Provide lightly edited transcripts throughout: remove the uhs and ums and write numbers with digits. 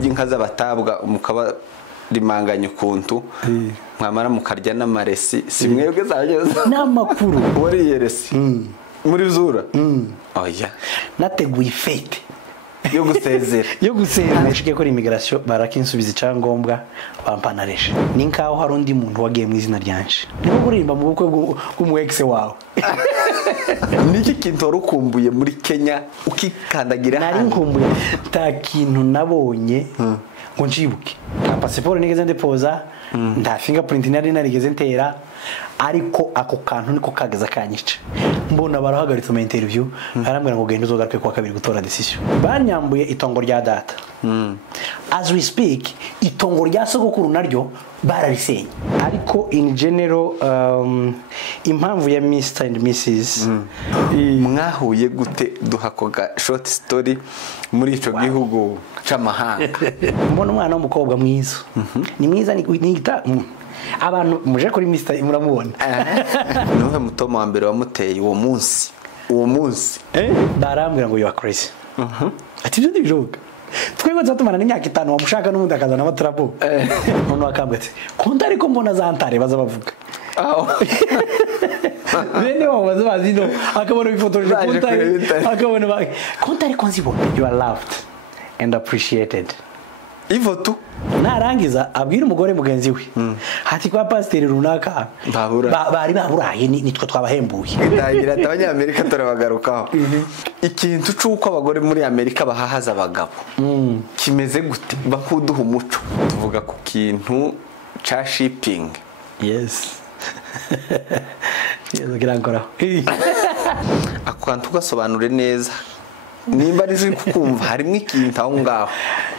kurya inka z'abatabwa mukaba rimanganya ukuntu mwamara mukarya n'amaresi si mwebwe zageze n'amakuru wariye resi muri zura oya nateguye fete yo gusezera nashike ko immigration barakinsubiza icyangombwa bampanaresha ni nkaho hari undi muntu wagiye mu izina ryanje niho gurimba mu bukwe bw'umu ex wawe niki kintu warukumbuye muri Kenya ukikandagira nari nkumbuye ta kintu nabonye ngo njibuke nta passport nigeze ndepoza nta fingerprint nari narigeze ntera ariko ako kantu niko kageza kanyica mbona barahagaritse mu interview arambwira ngo genda uzogaruke kwa kabiri gutora decision banyambuye itongo rya data as we speak itongo rya sogokuru naryo bararisenye ariko in general impamvu ya Mr and Mrs mwahuye gute duhakoga short story muri ico gihugu c'amahanga mbona umwana w'umukobwa mwiza ni mwiza nigita abantu muje kuri Mr muramubona nuhe mutoma wa mbere wamuteye uwo munsi barambwira ngo you are crazy ati byo ndijoga twebwe zatumana n'imyaka 5 wamushaka n'undi akazana amatrapo none wakambetse konta ariko mbona zantare baza bavuga bene wabaza bazino akabona bifotoje konta ariko nzibona you are loved and appreciated ivoto narangiza abwira umugore mugenzi we hati kwa pasiteri runaka bari baburaye nitwe twabahembuye ndagira abanyamerika turabagarukaho ikintu cyuko abagore muri Amerika bahahaza abagabo kimeze gute bakuduha umuco tuvuga ku kintu cha shipping yes yezagirankora akwantu gasobanure neza nimba rizi kukumva harimo ikintu aho ngaho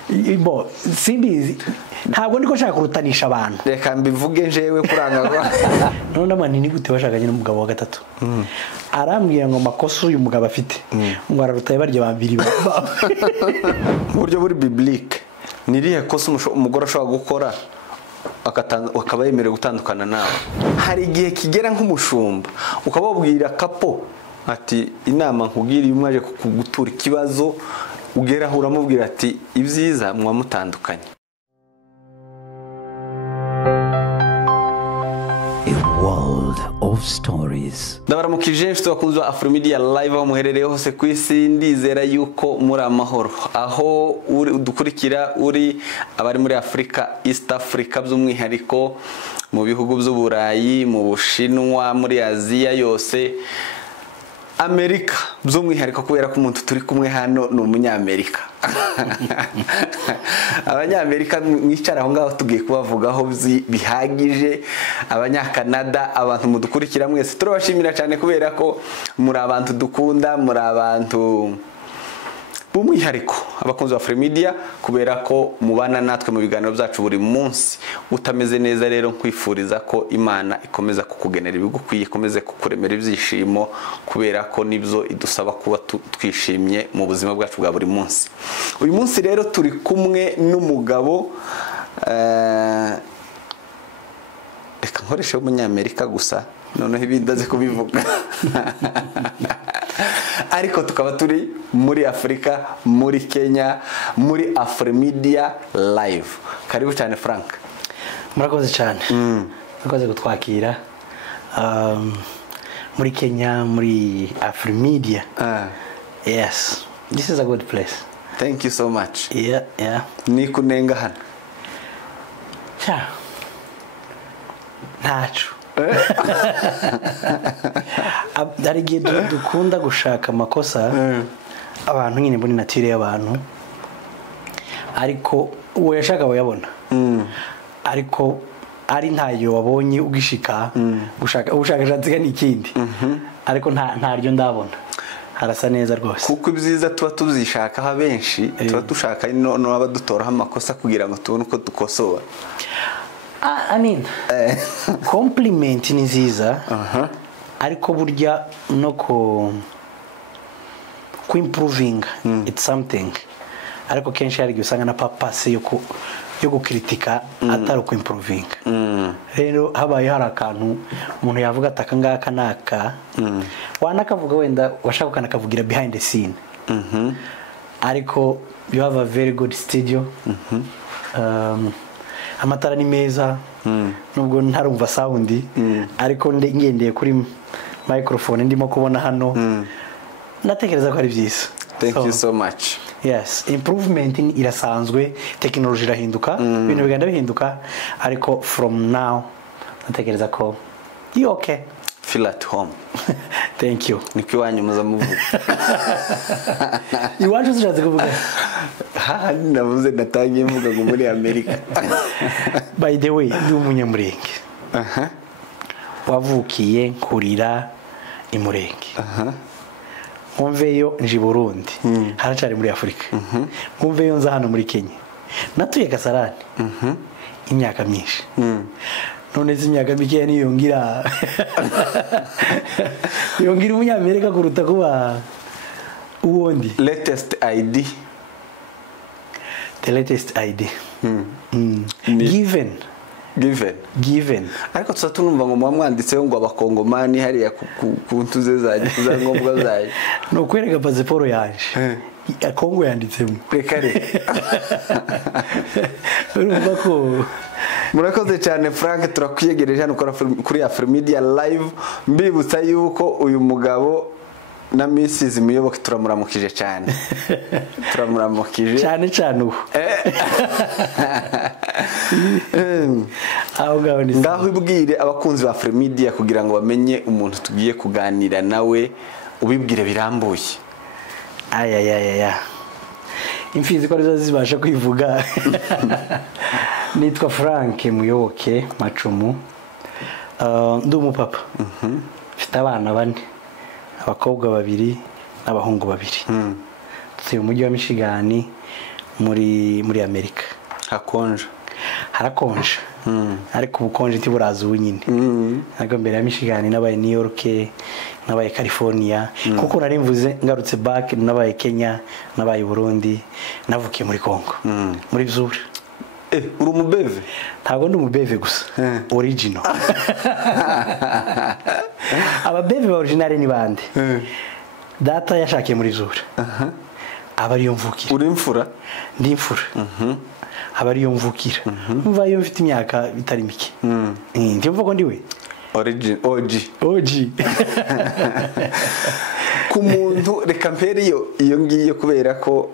ibo simbizi ntabwo ndiko nshaka kurutanisha abantu reka mbivuge njewe kuranga none amani ni gute washakanye n'umugabo wa gatatu arambwira ngo makoso uyu mugabo afite ngo ararutaye barya babiri buryo buri biblique niriye koso umugore ashobora gukora akaba yemerewe gutandukana nawe hari igihe kigera nk'umushumba ukababwira kapo ati inama nkugiriye umwaje kugutura ikibazo ugeraho uramubwira ati ibyiza mwamutandukanye. A world of stories. Ndabaramukije inshuti bakunzi ba Afromedia live aho muherereye hose ku isi, ndizera yuko muri amahoro aho dukurikira uri abari muri Afrika, East Africa by'umwihariko, mu bihugu by'Uburayi, mu Bushinwa, muri Aziya yose, Amerika by'umwihariko kubera ko umuntu turi kumwe hano ni umunyamerika. Abanyamerika mwicara aho ngaho tugiye kubavugaho bihagije. Abanyakanada, abantu mudukurikira mwese turabashimira cyane kubera ko muri abantu dukunda, muri abantu b'umwihariko abakunzi ba Afromedia, kubera ko mubana natwe mu biganiro byacu buri munsi. Utameze neza rero nkwifuriza ko Imana ikomeza kukugenera ibigukwiye, ikomeze kukuremera ibyishimo, kubera ko nibyo idusaba kuba twishimye mu buzima bwacu bwa buri munsi. Uyu munsi rero turi kumwe n'umugabo reka nkoreshe umunyamerika gusa noneho ibindaze kubivuga ariko tukaba turi muri Afrika, muri Kenya, muri Afromedia live. Karibu cyane Frank. Murakoze cyane. Murakoze gutwakira muri Kenya, muri Afromedia. Yes, this is a good place. Thank you so much. Yeah. Ni kunenga hano. Ntacu. Dari igihe dukunda gushaka amakosa abantu nyine muri nature y'abantu, ariko uwo yashaka bayabona, ariko ari ntayo wabonye ugishika gushaka ubushakashatsi ni ikindi, ariko ntaryo ndabona. Harasa neza rwose kuko ibyiza tuba tuzishaka ha benshi, tuba dushaka no abadutoraho amakosa kugira ngo tubone uko dukosora. I mean, compliment ni nziza, ariko burya no ku improving it's something, ariko kenshi hari usanga na purpose yo gukritika atari ku improving. Rero habaye hari akantu umuntu yavuga ataka ngaka naka, wanakavuga wenda washaka kanakavugira behind the scene, ariko you have a very good studio. Amatara ni meza nubwo ntarumva sound ariko ngendeye kuri microphone ndimo kubona hano natekereza ko ari byiza. Thank you so much. Yes, improvement irasanzwe, technology irahinduka, ibintu bigenda bihinduka, ariko from now natekereza ko you okay. Feel at home. Thank you. Niko wanyu muza muvuga. Iwacu ushatse kuvuga. Navuze natangiye mvuga ngo muri Amerika. By the way, ndi umunyamurenge. Wavukiye nkurira imurenge. Nkumveyo nji Burundi. Haracari muri Afrika. Nkumveyo nza hano muri Kenya. Natuye Kasarani. Imyaka myinshi. None z'imyaka mike niyongira yongira umunyamerika kuruta kuba uwondi. Latest ID. The latest ID. Given. Ariko tuzatunumva ngo mwanditseho ngo abakongomani hariya ku ntuze za ngombwa zayo. No kwereka passport yanje. Kongo yanditsemo. Rekare. Urumva ko murakoze cyane Frank, turakwiyegereje hano kuri Afrimedia live. Mbibutsa yuko uyu mugabo na Mrs Muyoboke turamuramukije cyane. Turamuramukije cyane ubu. Ngaho ibwire abakunzi ba Afrimedia kugira ngo bamenye umuntu tugiye kuganira nawe, ubibwire birambuye. Aya. Imfizi ko arizo zibasha kwivuga. Nitwa Frank Muyoboke Macumu. Ndi umupapa. Mfite abana 4. Abakobwa 2 n'abahungu 2. Tuye mu mujyi wa Michigan muri Amerika. Harakonje. Ariko ubukonje tiburaza ubunyine. Ariko mbere ya Michigan nabaye New York, nabaye California, kuko nari mvuze ngarutse back nabaye Kenya, nabaye Burundi, navukiye muri Congo. Muri Bzura. Uri umubeve? Ntabwo ndi umubeve gusa. Original. Ababeve ba original ni bande? Data yashakiye muri Bzura. Abariyo mvukira. Uri imfura? Ndi imfura. Abariyo mvukira. Mva yo mfite imyaka bitari mike. Ndiyo mvuga ko ndiwe? OG. Ku muntu reka mpere iyo ngiye kubera ko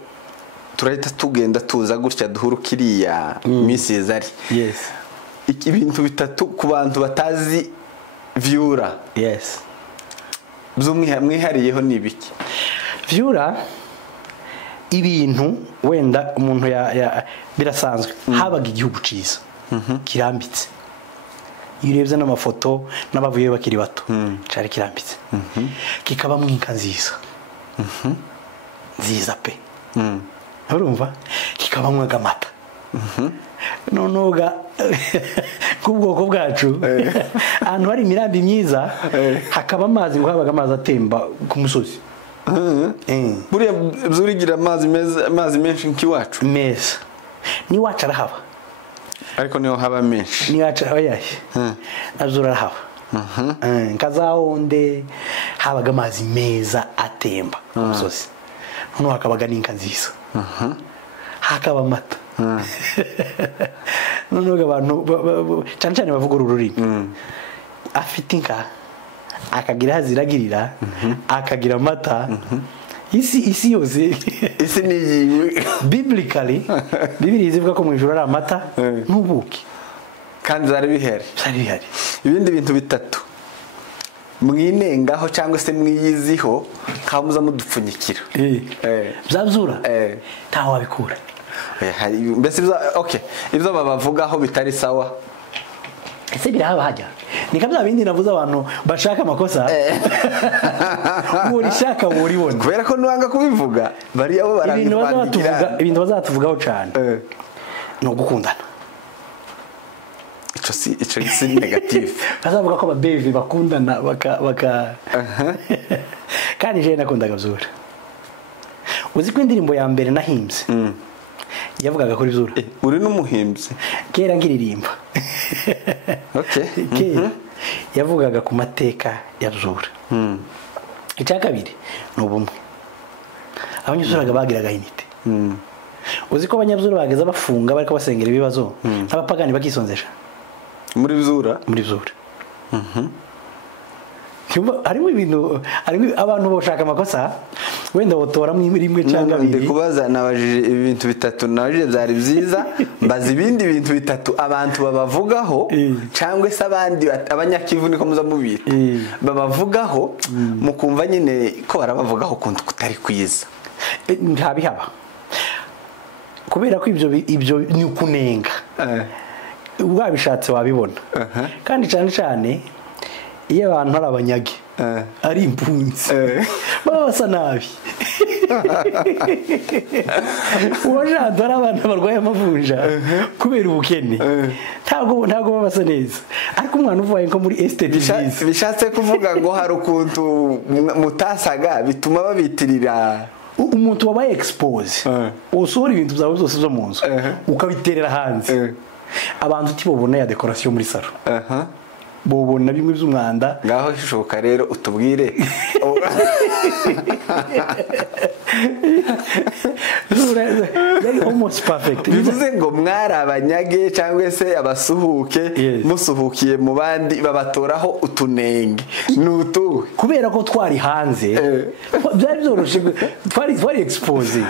turahita tugenda tuza gutya duhuru kiriya Mrs ari. Yes. Ibintu bitatu ku bantu batazi Vyura. Yes. Mwihariyeho nibiki? Vyura ibintu wenda umuntu birasanzwe habaga igihugu ciza kirambitse. Yirebye n'amafoto n'abavuye bakiri bato. Cyari kirambitse. Kikaba mwinka nziza. Nziza pe. Urumva? Kikaba mwagamata. Nonoga kubwoko bwacu ahantu hari imirambi myiza hakaba amazi ngo habaga amazi atemba ku musozi. Buriya Bzurigira amazi menshi nk'iwacu. Meza. Ni wacu arahaba. Ariko niho haba menshi. Ni wacu oyaye. Azura arahaba. Nkazahonde habaga amazi meza atemba ku musozi. Noneho hakabaga n'inka nziza. Hakaba amata. Noneho abantu cyane bavuga ururimi. Afite inka akagira haziragirira akagira amata. Isi yose isi niyiwe biblically Bibiliya ivuga ko mu ijuru ari amata n'ubuki kandi zari bihari. Ibindi bintu bitatu mwinengaho cyangwa se mwiyiziho kamuza mudupfunyikira. Byabzura taho wabikura. Mbese okay ibyo babavugaho bitari sawa. Ese birahaba hajya ni kabya bindi navuze abantu bashaka amakosa muri shaka muribona kubera ko nwanga kubivuga bari abo barangirwa ibintu bazatuvugaho cyane no gukundana. Ico si negative. Bazavuga ko ababevi bakundana baka kandi je nakundaga Bzura. Uzi ko indirimbo ya mbere nahimbye yavugaga kuri Bzura. Uri n'umuhimbyi kera nkiririmba. Okay. Yavugaga ku mateka ya Bzura. Icya kabiri n'ubumwe. Abanyuzuraga bagiraga inite. uzi ko abanyabzura bageza bafunga bariko basengera ibibazo abapagani bakisonzesha muri zura harimo ibintu abantu bashaka amakosa wenda botoramo rimwe cyangwa bibiri. Ndikubaza nabajije ibintu bitatu nabajije byari byiza mbaza ibindi bintu bitatu abantu babavugaho cyangwa se abandi abanyakivu niko muza mubita babavugaho mukumva nyine ko barabavugaho kuntu kutari kwiza. Ntabihaba kubera ko ibyo ni ukunenga ubwabishatse wabibona kandi cyane cyane iyo abantu ari abanyage ari impunzi baba basa nabi uwajanda ari abantu barwaye amavunja kubera ubukene ntabwo baba basa neza ariko umwana uvuye nko muri estate bishatse kuvuga ngo hari ukuntu mutasaga bituma babitirira umuntu wabaye expose usohora ibintu byawe byose byo mu nzu ukabiterera hanze abantu tibobona ya decoration muri salo bobona bimwe by'umwanda ngaho hishoka rero utubwire yari almost perfect bivuze ngo mwari abanyage cyangwa se abasuhuke musuhukiye mu bandi babatoraho utunenge nutu kubera ko twari hanze byari byoroshe twari expose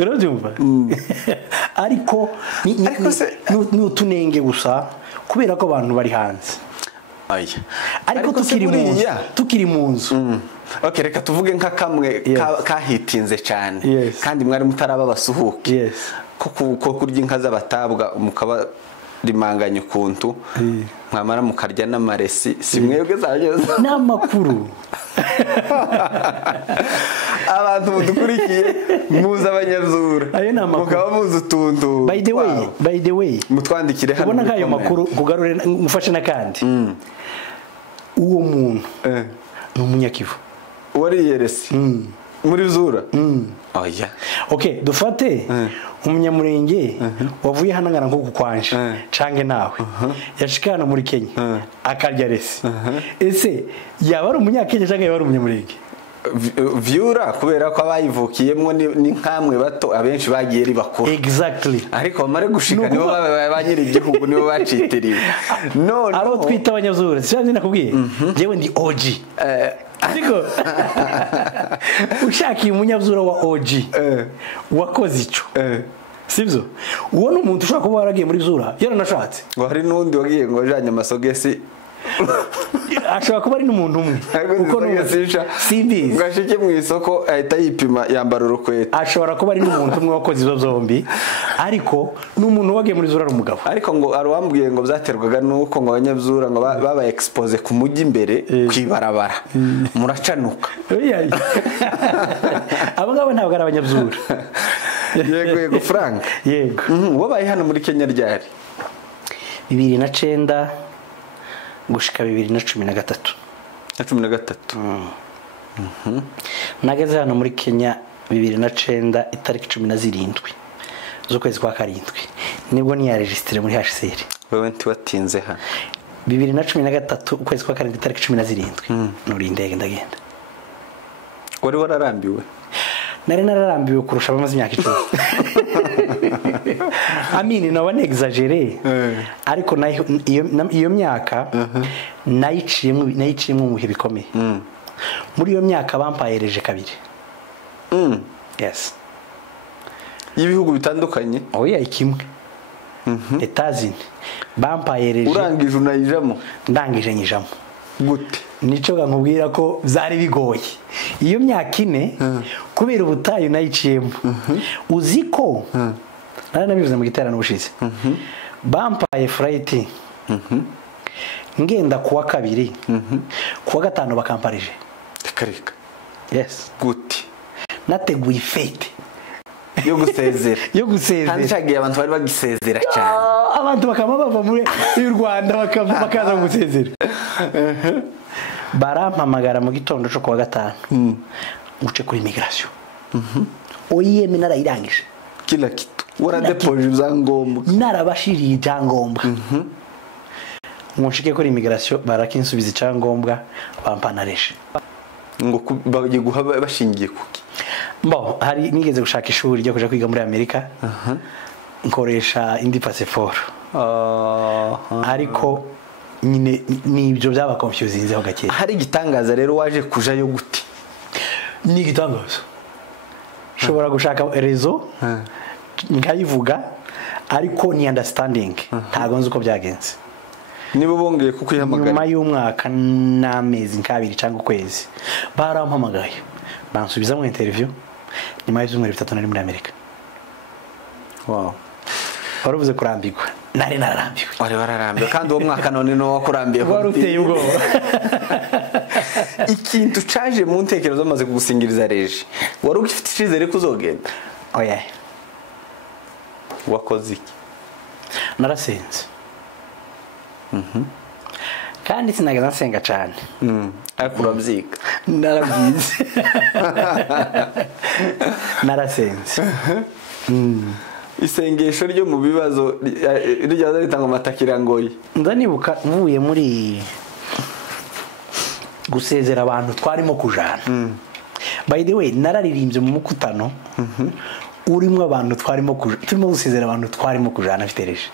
urabyumva ariko ni utunenge gusa kubera ko abantu bari hanze ariko tukiri mu nzu okay reka tuvuge nka kamwe kahitinze cyane kandi mwari mutaraba basuhuke ko kurya inka z'abatabwa mukaba rimanganya ukuntu mwamara mukarya n'amaresi si mwebwe zageze n'amakuru abantu mudukurikiye muza abanyazura mukaba muzi utuntu by the way mutwandikire hano ubona nk'ayo makuru kugarure mufashe n'akandi uwo muntu ni umunyakivu wariyeresi muri zura oya okay dufate umunyamurenge wavuye hanangana nko kukwanje cange nawe yashikana muri Kenya akarya resi ese yaba ari umunyakenya cange yaba ari umunyamurenge vyura kubera ko abayivukiyemwo ni nkamwe bato abenshi bagiye ribakora exactly ariko bamare gushika nibo banyiri igihugu nibo bacitiriwe none aro twita abanyazura cyane nakubwiye jewe ndi OG ariko ushakiye umunyabzura wa OG wakoze ico sibyo uwo ni umuntu ushaka kuba waragiye muri zura yaranashatse ngo hari nundi wagiye ngo ajanye amasogesi ashobora kuba ari n'umuntu umwe uko simbizi ngashike mu isoko ahita yipima yambara urukwete ashobora kuba ari n'umuntu umwe wakoze izo zombi ariko n'umuntu wagiye muri zura ari umugabo ariko ngo arwambwiye ngo byaterwaga nuko ngo abanyabzura ngo baba expose ku mujyi imbere kwibarabara muracanuka abo ngabo ntabwo ari abanyabzura yego Frank yego wabaye hano muri Kenya ryari 2009 gushika 2013 nageze hano muri Kenya 2009 itariki 17 z'ukwezi kwa karindwi nibwo niya registre muri HCR wewe ntiwatinze hano 2013 ukwezi kwa karindwi itariki 17 nuri ndege ndagenda wari wararambiwe nari nararambiwe kurusha abamaze imyaka 10 amini nawe n'exagere ariko iyo myaka nayiciyemo mu bihe bikomeye muri iyo myaka bampayereje kabiri yes y'ibihugu bitandukanye oya ikimwe etazini bampayereje urangije unayijamo ndangije nyijamo gute nico nkubwira ko byari bigoye iyo myaka ine kubera ubutayu nayiciyemo uziko narabivuze mu giterano bushize bampaye flight ngenda kuwa kabiri kuwa gatanu bakamparije kareka yes gute nateguye fete yo gusezera kandi cagiye abantu bari bagisezera cyane abantu bakaba bava muri y'u Rwanda bakaza gusezera barampamagara mu gitondo cyo kuwa gatanu uce kuri immigration oyeme narayirangije kila kitu waradepoje ibyangombwa narabashiriye ibyangombwa mushike kuri immigration barakinsubiza icyangombwa bampanareje ngo bagiye guha bashingiye kuki Mbo hari nigeze gushaka ishuri ryo kuja kwiga muri Amerika nkoresha indi passport ariko nyine nibyo byaba confusing ho gake. Hari igitangaza rero waje kujayo gute? Ni igitangaza shobora gushaka rezo nkayivuga ariko ni understanding ntago nzi uko byagenze. Nibo bongeye kukwihamagara nyuma y'umwaka n'amezi nk'abiri cyangwa ukwezi barampamagaye bansubiza mu interview nyuma y'ibyumweru 3 nari muri Amerika. Wow. Waruvuze kurambirwa nari nararambiwe. Wari wararambiwe kandi uwo mwaka none no wakurambiye wari uteye ubwoba. Ikintu caje mu ntekerezo amaze kugusingiriza reje wari ugifite icyizere kuzogenda? Oya. Wakoze iki? Narasenze. Kandi sinageza nsenga cyane. Ariko urabyiga. Narabyize. Narasenze. Isengesho ryo mu bibazo ryaza ritanga amatakira ngoye. Ndanibuka mvuye muri gusezera abantu twarimo kujana. By the way nararirimbye mu mukutano urimo abantu turimo gusezera abantu twarimo kujana afitereje.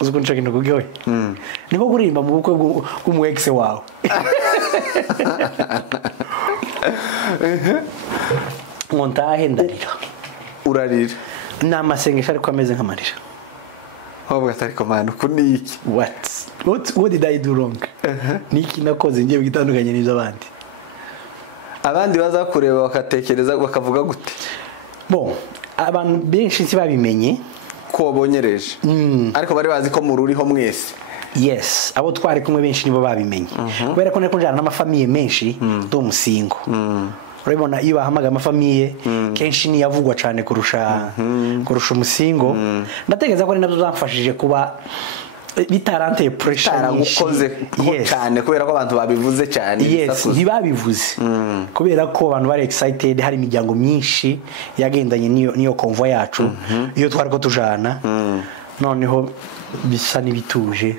Uzuko nshaka no kugiye. Niko kuririmba mu bukwe bw'umu ex wawe. Montahe ndarira. Urarira. Namasengesho ariko ameze nk'amarira. Hoba gatari komano kuni iki? What did I do wrong? Niki nakoze ngiye bitandukanye n'ibyo abandi. Abandi baza kureba bakatekereza bakavuga gute? Bon, abantu benshi sibabimenye ko bonyereje. Ariko bari bazi ko mururiho mwese. Yes, abo twari kumwe benshi nibo babimenye. Kubera ko nako njana n'amafamiye menshi do musingo. Urabona iyo bahamaga amafamiye kenshi ni yavugwa cyane kurusha umusingo. Ndatekereza ko ari nabyo zamfashije kuba bitaranteye pressure gukoze cyane kubera ko abantu babivuze cyane. Yes, ntibabivuze. Kubera ko abantu bari excited, hari imiryango myinshi yagendanye niyo convoy yacu iyo twari ko tujana. Noneho bisa nibituje.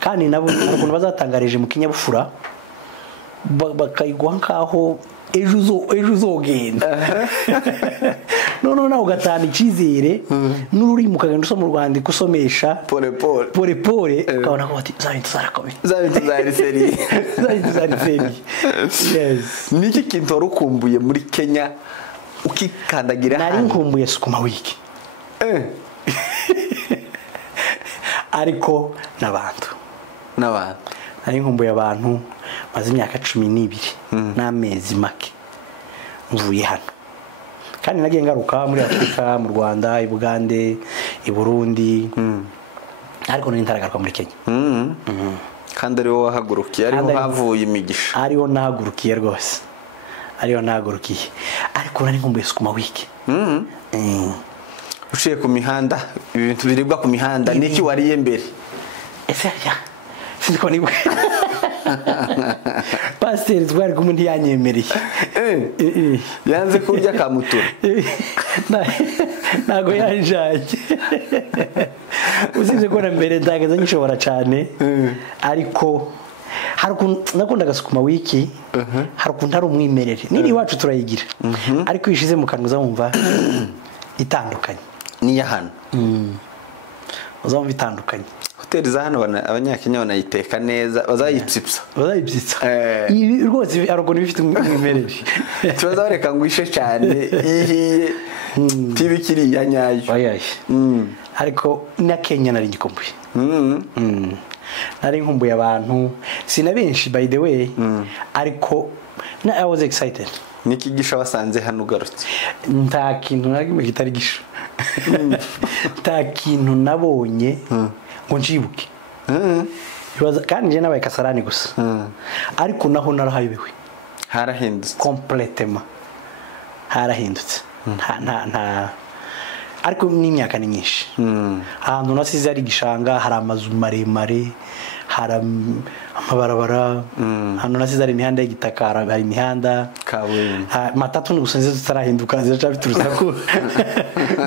Kandi nabo ukuntu bazatangarije mu kinyabufura bakayigwa nkaho ejo uzogenda. None ugatana icyizere n'uri mu kagenda usoma Rwanda kusomesha pole ukabona ko bati zabintu zarakomeye zari seri. Yes. Niki kintu warukumbuye muri Kenya ukikandagira hano? Nari nkumbuye sukuma wiki. Ariko n'abantu nari nkumbuye abantu maze imyaka 12 n'amezi make mvuye hano. Kandi nagiye ngaruka muri Afrika, mu Rwanda, i Bugande, i Burundi. Ariko nari ntaragaruka muri Kenya. Kandi ariho wahagurukiye, ariho havuye imigisha. Ariho nahagurukiye rwose. Ariko nari nkumbuye sukuma wiki. Ushiye ku mihanda, ibintu biribwa ku mihanda, niki wariye mbere? Ya. Siko niwe. Pasteur twari kumundi yanyemereye. Yanze kurya kamutura. Nago yanjaye. Usize ko mbere ndageza nyishobora cyane. Ariko nakundaga sukuma wiki. Harukuntu ari umwimerere. Niri wacu turayigira. Ariko yishize mu kanwa uzamva itandukanye. Ni ya hano. Uzamva itandukanye. Hoteli za hano abanyakenya banayiteka neza, bazayipsipsa. Ibi rwose aruko bifite umwimerere. Tubaza bareka ngwishe cyane ihiye tibikiri ya nyayo. Ariko na Kenya nari ngikumbuye. Nari nkumbuye abantu sina benshi by the way. Ariko I was excited. Niki gisha wasanze hano ugarutse? Nta kintu nagimwe kitari gisha. Nta kintu nabonye ngo njibuke. Kandi nje nabaye Kasarani gusa. Ariko naho narahayobewe. Harahindutse complètement. Harahindutse. Nta ariko n'imyaka ni nyinshi. Ahantu nasize ari gishanga, hari amazu maremare, hari amabarabara. Hano nasize ari imihanda y'igitaka, hari imihanda kaburimbo. Matatu gusa nziza tutarahinduka ziracabiturutsa ko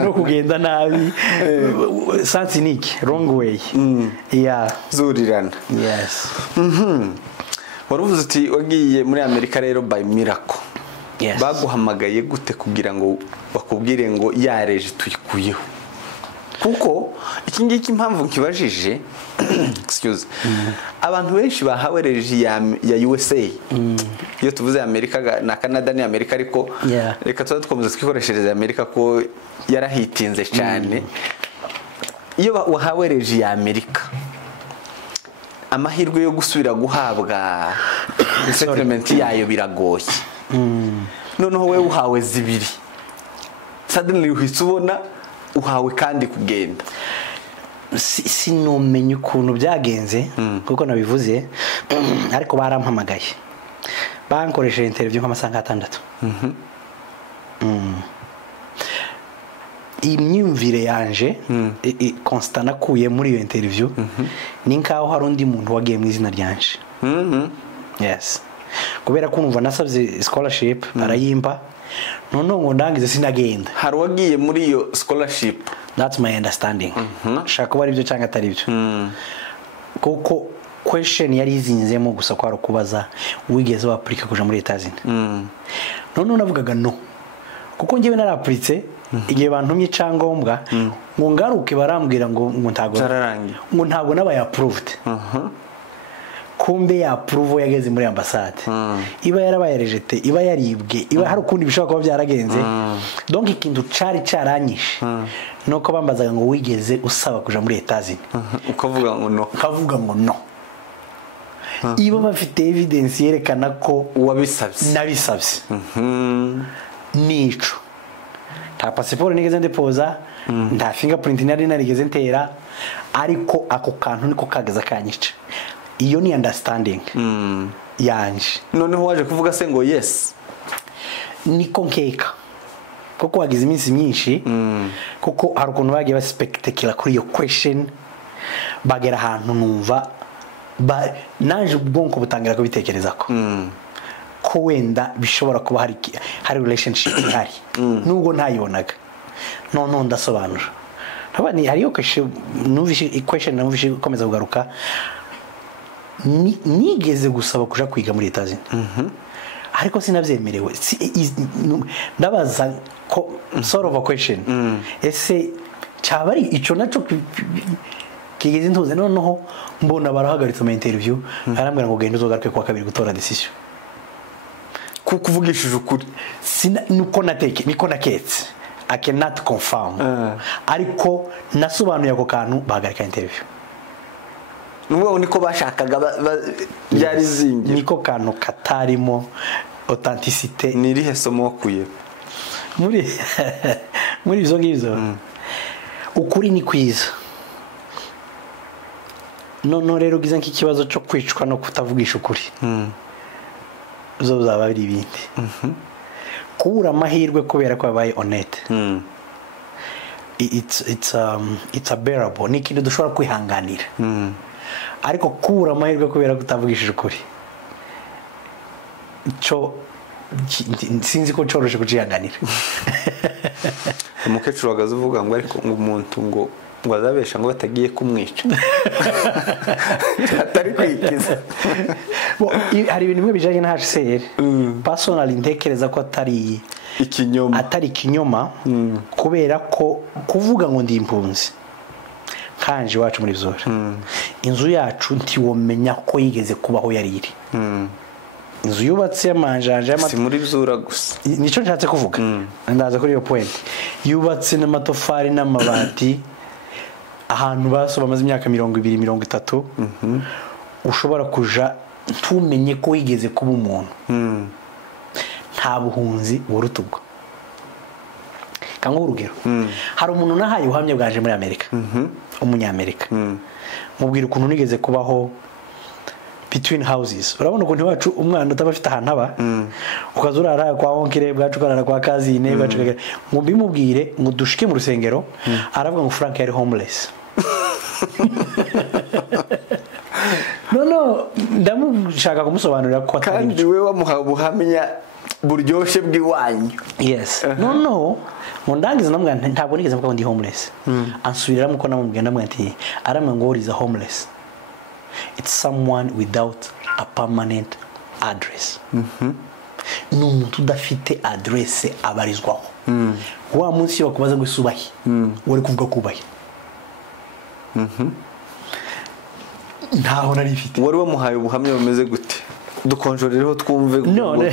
no kugenda nabi. Sansinike wrong way. Zurirana. Yes. Waruvuze uti wagiye muri Amerika rero by miracle. Yes. baguhamagaye gute kugira ngo bakubwire ngo yareje tuyikuyeho? Kuko iki ngiki impamvu nkibajije excuse abantu benshi bahawe reji ya USA iyo tuvuze Amerika na Canada ni Amerika ariko Yeah. reka tuzakomeza twikoreshereza Amerika ko yarahitinze cyane. Iyo wahawe reji ya Amerika amahirwe yo gusubira guhabwa settlement yayo biragoye. Noneho we uhawe zibiri suddenly uhise ubona uhawe kandi kugenda. Sinumenye ukuntu byagenze kuko nabivuze ariko barampamagaye bankoresheje interview nk'amasaha 6. Imyumvire yanje constant nakuye muri iyo interview ni nkaho hari undi muntu wagiye mu izina ryanje. Yes, kubera ko numva nasabye scholarship barayimpa none ngo ndangize sinagenda. Hari wagiye muri iyo scholarship? That's my understanding. Shaka kuba ari byo cyangwa atari byo. Kuko question yari izinzemo gusa kwaro kubaza wigeze waplika kuja muri Etazini. None navugaga no. Kuko ngewe narapritse igihe bantumye cyangombwa ngo ngaruke barambwira ngo ntago nabaye approved. Kumbe ya approval yageze muri ambassade. Iba yarabaye rejete, iba yaribwe, iba hari ukundi bishobora kuba byaragenze. Donc ikintu cari caranyishe. Nuko bambazaga ngo wigeze usaba kuja muri Etazini. Ukavuga ngo no. Kavuga ngo no. Iba bafite evidence yerekana ko wabisabye. Nabisabye. Nico. Ta passport nigeze ndepoza, nta fingerprint nari narigeze ntera, ariko ako kantu niko kageza kanyica. Iyo ni understanding yanje. Noneho waje kuvuga se ngo yes niko nkeka kuko wagize iminsi myinshi kuko hari ukuntu bagiye spectacular kuri iyo question bagera ahantu numva naje ubwonko butangira kubitekereza ko wenda bishobora kuba hari relationship ihari nubwo ntayibonaga. None ndasobanura ntabani hariyo question numvise komeza kugaruka. Nigeze gusaba kuja kwiga muri Etazini ariko sinavyemerewe. Ndabaza ko sort of a question ese cyabari ico naco kigeze ntuze. Noneho mbona barahagaritse mu interview arambwira ngo genda uzogaruke kwa kabiri gutora decision. Kuvugishije ukuri nuko naketse I cannot confirm ariko nasobanuye ako kantu bahagarika interview. Nuwo niko bashakaga byari zingi niko kantu katarimo authenticité. Nirihe somo wakuye muri izo ngizo? Ukuri ni kwiza. None rero gize nk'ikibazo cyo kwicwa no kutavugisha ukuri uzaba biri ibindi. Kubura amahirwe kubera ko yabaye honnête. It's a bearable. Ni ikintu dushobora kwihanganira. Ariko kubura amahirwe kubera kutavugishije ukuri cyo sinzi ko coroshe kucihanganira. Umukecuru wagaze uvuga ngo ariko ngo umuntu ngo azabesha ngo batagiye kumwica atari kwikiza. Hari ibintu bimwe bijanye na HCR personally ntekereza ko atari ikinyoma kubera ko kuvuga ngo ndi impunzi kanje wacu muri Bizora inzu yacu ntiwomenya ko yigeze kubaho yariri. Inzu yubatse amanjanja si muri Bizora gusa nico nshatse kuvuga. Ndaza kuri iyo point yubatse n'amatofari n'amabati ahantu baso bamaze imyaka 20-30 ushobora kuja ntumenye ko yigeze kuba umuntu. Nta buhunzi burutubwo. Kango urugero hari umuntu nahaye uhamye bwaje muri Amerika umunyamerika mubwira ukuntu nigeze kubaho between houses. Urabona ukuntu wacu umwana utabafite ahantu aba ukazurara kwa onkire bwacu karara kwa kazine bwacu ngo bimubwire ngo dushike mu rusengero aravuga ngo Frank yari homeless. No ndamushaka kumusobanurira ko kandi we wamuha ubuhamya buryoshe bw'iwanyu. Yes. No mundangiza namwe ntabwo nigeze mvuga ngo ndi homeless. Ansubirira muko namubwiye namwe ati aramwe ngo is a homeless. It's someone without a permanent address. ni umuntu udafite adresse abarizwaho wa munsi bakubaza ngo isubahe wari kuvuga kubahe ntaho nari ifite wari wamuhaye ubuhamya bumeze gute dukonjorereho twumve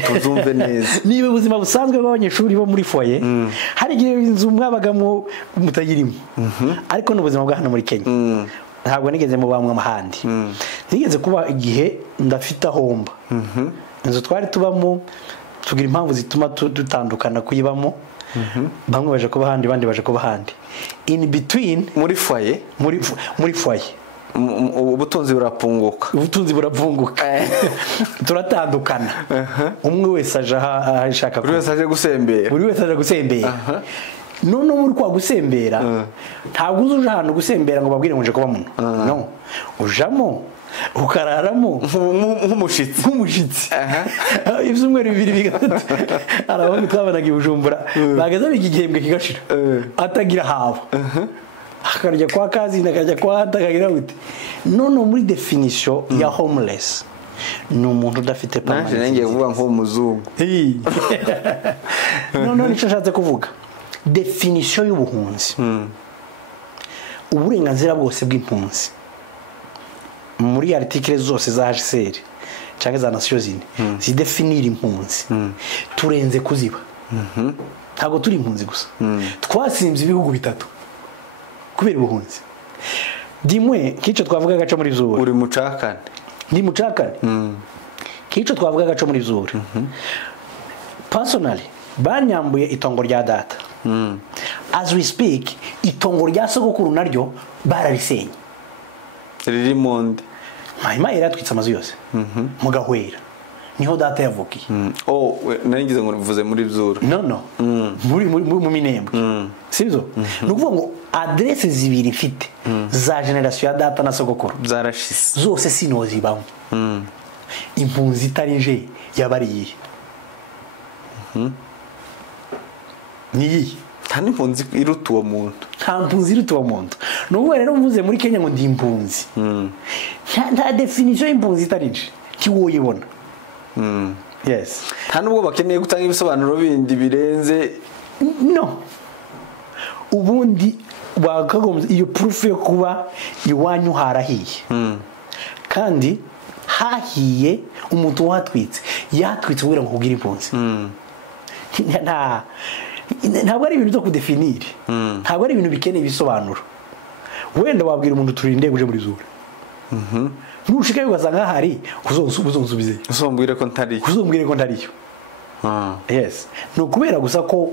tuzumve neza niba ubuzima busanzwe bw'abanyeshuri bo muri foye hari igihe inzu mwabagamo mutayirimo ariko n'ubuzima bwa hano muri Kenya ntabwo nigeze mu bamwe amahandi nigeze kuba igihe ndafite ahomba inzu twari tubamo tugira impamvu zituma dutandukana kuyibamo bamwe baje kuba handi bandi baje kuba handi in between muri foye muri foye ubutunzi burapfunguka turatandukana umwe wese aje ashaka buri wese aje gusembera none muri kwa gusembera ntabwo uzi ahantu gusembera ngo babwire ngo nje kuba muno no ujamo ukararamo nk'umushitsi ibyumweru bibiri bigatatu arabona twabanaga ibujumbura bagaza biki igihembwe kigashira atagira haba akarya kwa kazi nakajya kwa atakagira gute none muri definition ya homeless ni umuntu udafite permanence nanjye kuvuga nko muzungu none nicyo nshatse kuvuga definition y'ubuhunzi uburenganzira bwose bw'impunzi muri article zose za HCR cyangwa za Nations Unies zidefinira impunzi turenze kuziba ntago turi impunzi gusa twasimze ibihugu bitatu kubera ubuhunzi dimwe kico twavuga gaco muri zuri uri mucakane ni mucakane kico twavuga gaco muri zuri personally banyambuye itongo rya data as we speak itongo rya sogokuru naryo bararisenye riri monde mahima yaratwitse amazu yose mugahwera niho data yavukiye naringize ngo mvuze muri zuru no muri mu minembwe sibyo nukuvuga ngo adresse zibiri mfite za generation ya data na sogokuru zarashise zose sinozibamo impunzi itarinje yabariye ni nta n'impunzi iruta uwo muntu nta mpunzi iruta uwo muntu n'ubwo rero mvuze muri Kenya ngo ndi impunzi nta definition y'impunzi itarinje kiwoyibona yes nta nubwo bakeneye gutanga ibisobanuro bindi birenze no ubundi bakagombye iyo proof yo kuba iwanyu harahiye kandi hahiye umuntu watwitse yatwitse kugira ngo kugira impunzi ntabwo ari ibintu byo kudefinire ntabwo ari ibintu bikeneye ibisobanuro wenda wabwira umuntu turinde uje muri zura nushika ugasanga hari uzonsubize uzombwire ko ntariyo yes no kubera gusa ko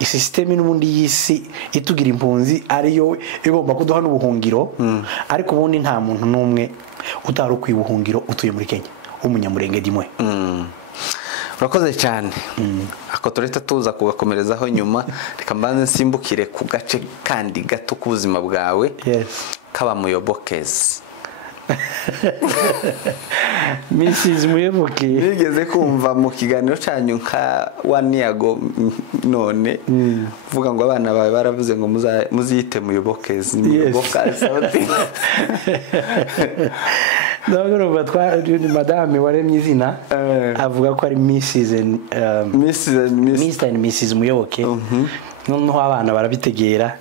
isystem n'ubundi yisi itugira impunzi ariyo igomba kuduha n'ubuhungiro ariko ubundi nta muntu numwe utari ukwibuhungiro utuye muri Kenya umunyamurenge dimwe urakoze cyane ako tureta tuza kugakomerezaho nyuma reka mbanze nsimbukire ku gace kandi gato k'ubuzima bwawe kaba muyobokezi Mrs. Muyoboke nigeze kumva mu kiganiro cyanyu nka waniyago none vuga ngo abana bawe baravuze ngo muziyite Muyobokezi Muyobokezi Ndabona madame waremye izina avuga ko ari Mrs. and Mrs. Muyoboke noneho abana barabitegera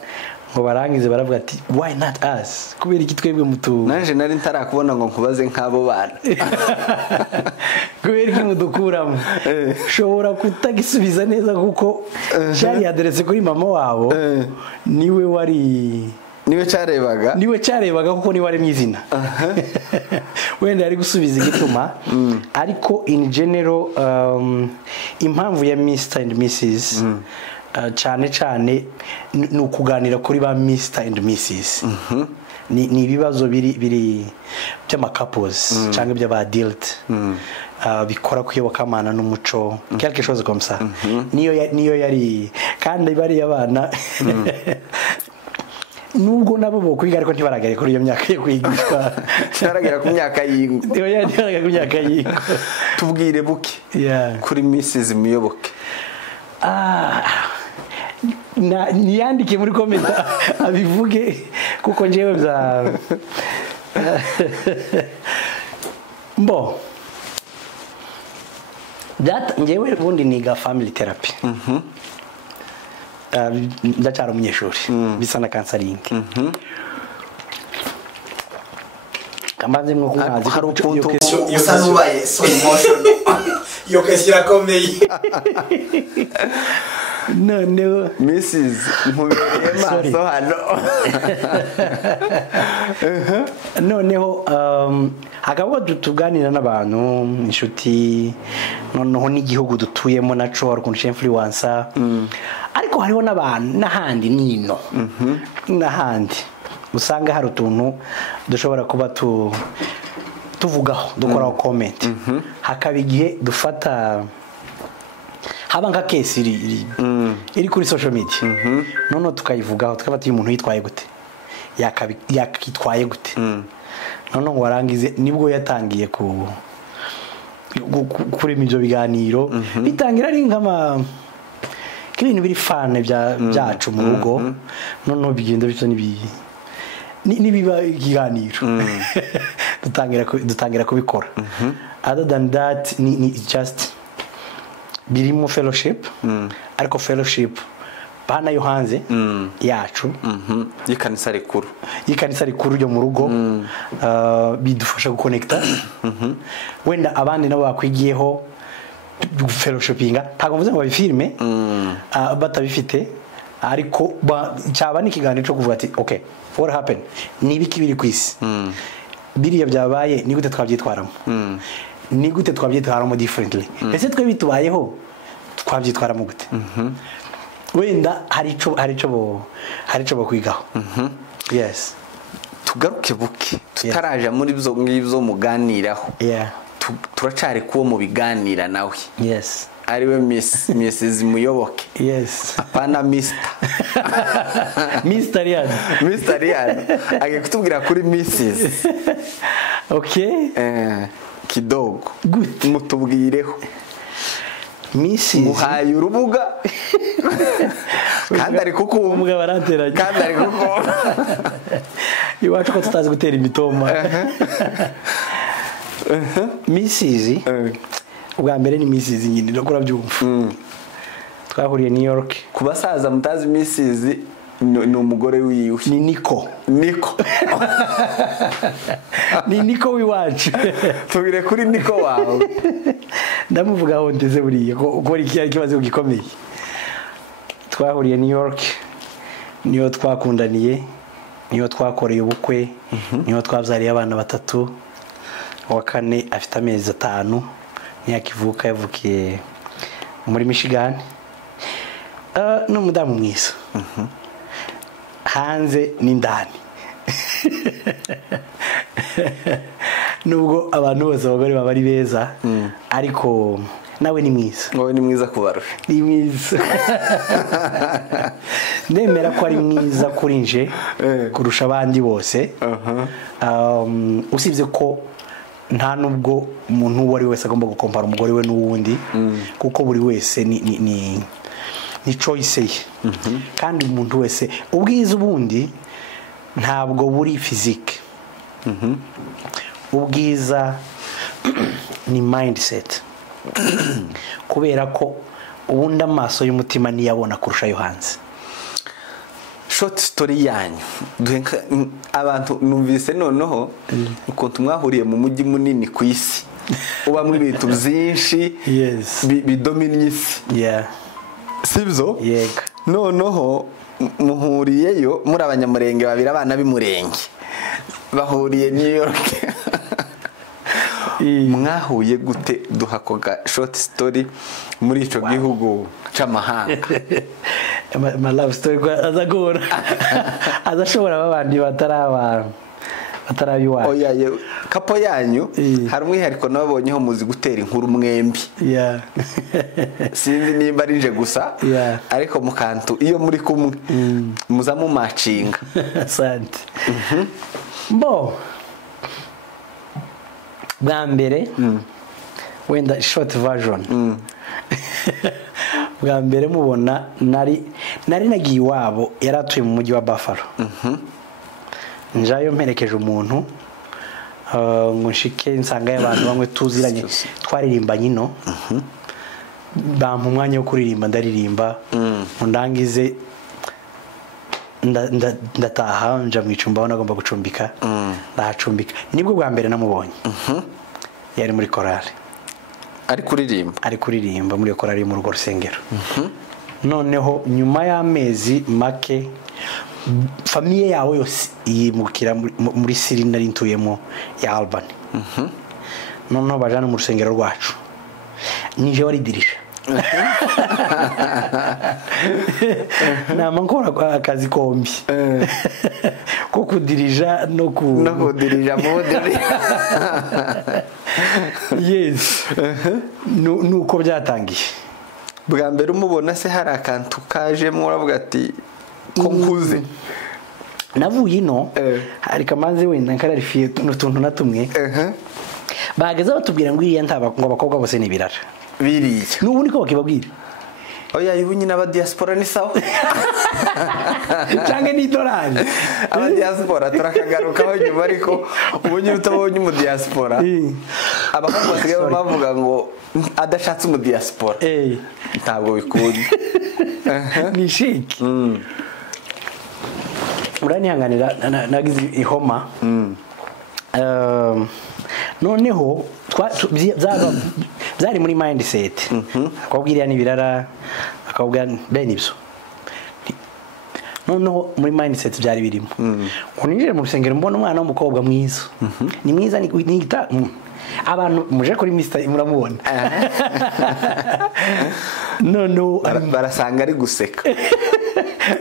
ngo barangize baravuga ati why not us kubera iki twebwe mutu nanje nari ntarakubona ngo nkubaze nk'abo bana kubera iki mudukuramo shobora kutagisubiza neza kuko cyari aderese kuri mama wabo niwe cyarebaga kuko niwe ari mwizina wenda ari gusubiza igituma ariko in general impamvu ya Mr. and Mrs. cyane ni ukuganira kuri ba Mr. and Mrs. ni ibibazo biri by'ama couples cyangwa by'aba adult bikora kuyobokamana n'umuco quelque chose comme ça niyo yari kandi bari abana nubwo nabo bokwiga ariko ntibaragare kuri iyo myaka yo kwigishwa baragera ku myaka y'ingo tubwire buke kuri Mrs. Muyoboke niyandike muri komenta abivuge kuko njewe bya ngewe ubundi niga family therapy ndacara umunyeshuri bisa na counseling kambanze mwo kumazi hari ukuntu usa n'ubaye so emotional iyo kwesi irakomeye noneho Mrs. Nkubiriye maso hano noneho hakaba tuganira n'abantu inshuti noneho n'igihugu dutuyemo naco hari ukuntu influencer ariko hariho n'abantu n'ahandi nino n'ahandi usanga hari utuntu dushobora kuba tuvugaho dukoraho comment hakaba igihe dufata haba nka case iri kuri social media none tukayivugaho tukabata uyu muntu yitwaye gute yakitwaye gute none ngo warangize nibwo yatangiye kuri ibyo biganiro bitangira ari nk'ama ibintu biri fane byacu mu rugo none bigenda bityo nibiba ikiganiro dutangira kubikora other than that ni just birimo fellowship ariko fellowship bana yo hanze yacu y'ikanisa rikuru ryo mu rugo bidufasha guconnecta wenda abandi nabo bakwigiyeho fellowshipinga ntabwo mvuze ngo babifilme batabifite ariko cyaba n'ikiganiro cyo kuvuga ati okay what happened nibiki biri kwisi biriya byabaye ni gute twabyitwaramo ni gute twabyitwaramo differently ese twe bitubayeho twabyitwaramo gute wenda hari ico bakwigaho yes tugaruke buke tutaraje muri byo ngibyo muganiraho turacari kuwo mu biganira nawe yes ariwe Mrs. Muyoboke yes apana Mr. Mr. Rian age kutubwira kuri Mrs. Okay kidogo good mutubwireho Mrs. muhaye urubuga kandi ari kukumva baranteranye kandi ari kukumva iwacu ko tutazi gutera imitoma Mrs. ubwa mbere ni Mrs. nyine no kurabyumva twahuriye New York kubasaza mutazi Mrs. ni umugore wiwe ni Niko ni Niko wiwacu tubire kuri Niko wawe ndamuvuga aho ndeze buriye ko ikibazo gikomeye twahuriye New York niyo twakundaniye niyo twakoreye ubukwe niyo twabyariye abana 3 wa kane afite amezi 5 nyakivuka yavukiye muri Michigan no mudamu mwiza hanze n'indani nubwo abantu bose abagore baba ari beza ariko nawe ni mwiza wowe ni mwiza kubarusha ni mwiza ndemera ko ari mwiza kuri nje kurusha abandi bose usibye ko nta nubwo umuntu uwo ari wese agomba gukompara umugore we n'uwundi kuko buri wese ni choice ye kandi umuntu wese ubwiza ubundi ntabwo buri physique ubwiza ni mindset kubera ko ubundi amaso y'umutima niyabona kurusha yo hanze short story yanyu duhenka abantu numvise noneho ukuntu mwahuriye mu mujyi munini ku isi ubamwe ibintu byinshi bidominiye isi sibyo yego noneho muhuriyeyo muri abanyamurenge babiri abana b'imurenge bahuriye New York mwahuye gute duhakoga short story muri ico gihugu c'amahanga my love story azagora azashobora babandi batarabiwa oya kapo yanyu hari umwihariko nabonyeho muzi gutera inkuru mwembi sinzi nimba ari nje gusa ariko mukantu iyo muri kumwe muza mu matching asante bo bwa mbere wenda short version bwa mbere mubona nari nagiye iwabo yaratuye mu mujyi wa Buffalo njayo mperekeje umuntu ngo nshike nsanga y'abantu bamwe tuziranye twaririmba nyino bampa umwanya wo kuririmba ndaririmba ndangize ndataha nja mu icumba aho nagomba gucumbika ndahacumbika nibwo bwa mbere namubonye yari muri korali ari kuririmba muri korali yo mu rugo rusengero noneho nyuma y'amezi make famiye yawe yose yimukira muri siri nari ntuyemo ya Albany noneho bajana mu rusengero rwacu nije waridirisha nama nkora akazi kombi ko kudirija no kudirija modeli yes nuko byatangiye bwa mbere umubona se hari akantu kajemo uravuga ati ko nkuze navuye ino hari kamanze wenda nkararifiye tuntu na tumwe bageze batubwira ngo iriya ntaba ngo abakobwa bose ni birara biriya n'ubu niko bakibabwira oya yubu nyine aba diaspora ni sawa cyangwa ni dolari aba diaspora turakagarukaho nyuma ariko ubu nyine utabonye mu diaspora abakobwa basigaye bavuga ngo adashatse mu diaspora ntabwo bikunda ni shiki uranihanganira nagize ihoma noneho zari muri mindset akabwira ni birara akabwira bene ibyo noneho muri mindset byari birimo uninjire mu rusengero mbona umwana w'umukobwa mwiza ni mwiza ni gita abantu muje kuri Mr muramubona noneho barasanga ari guseka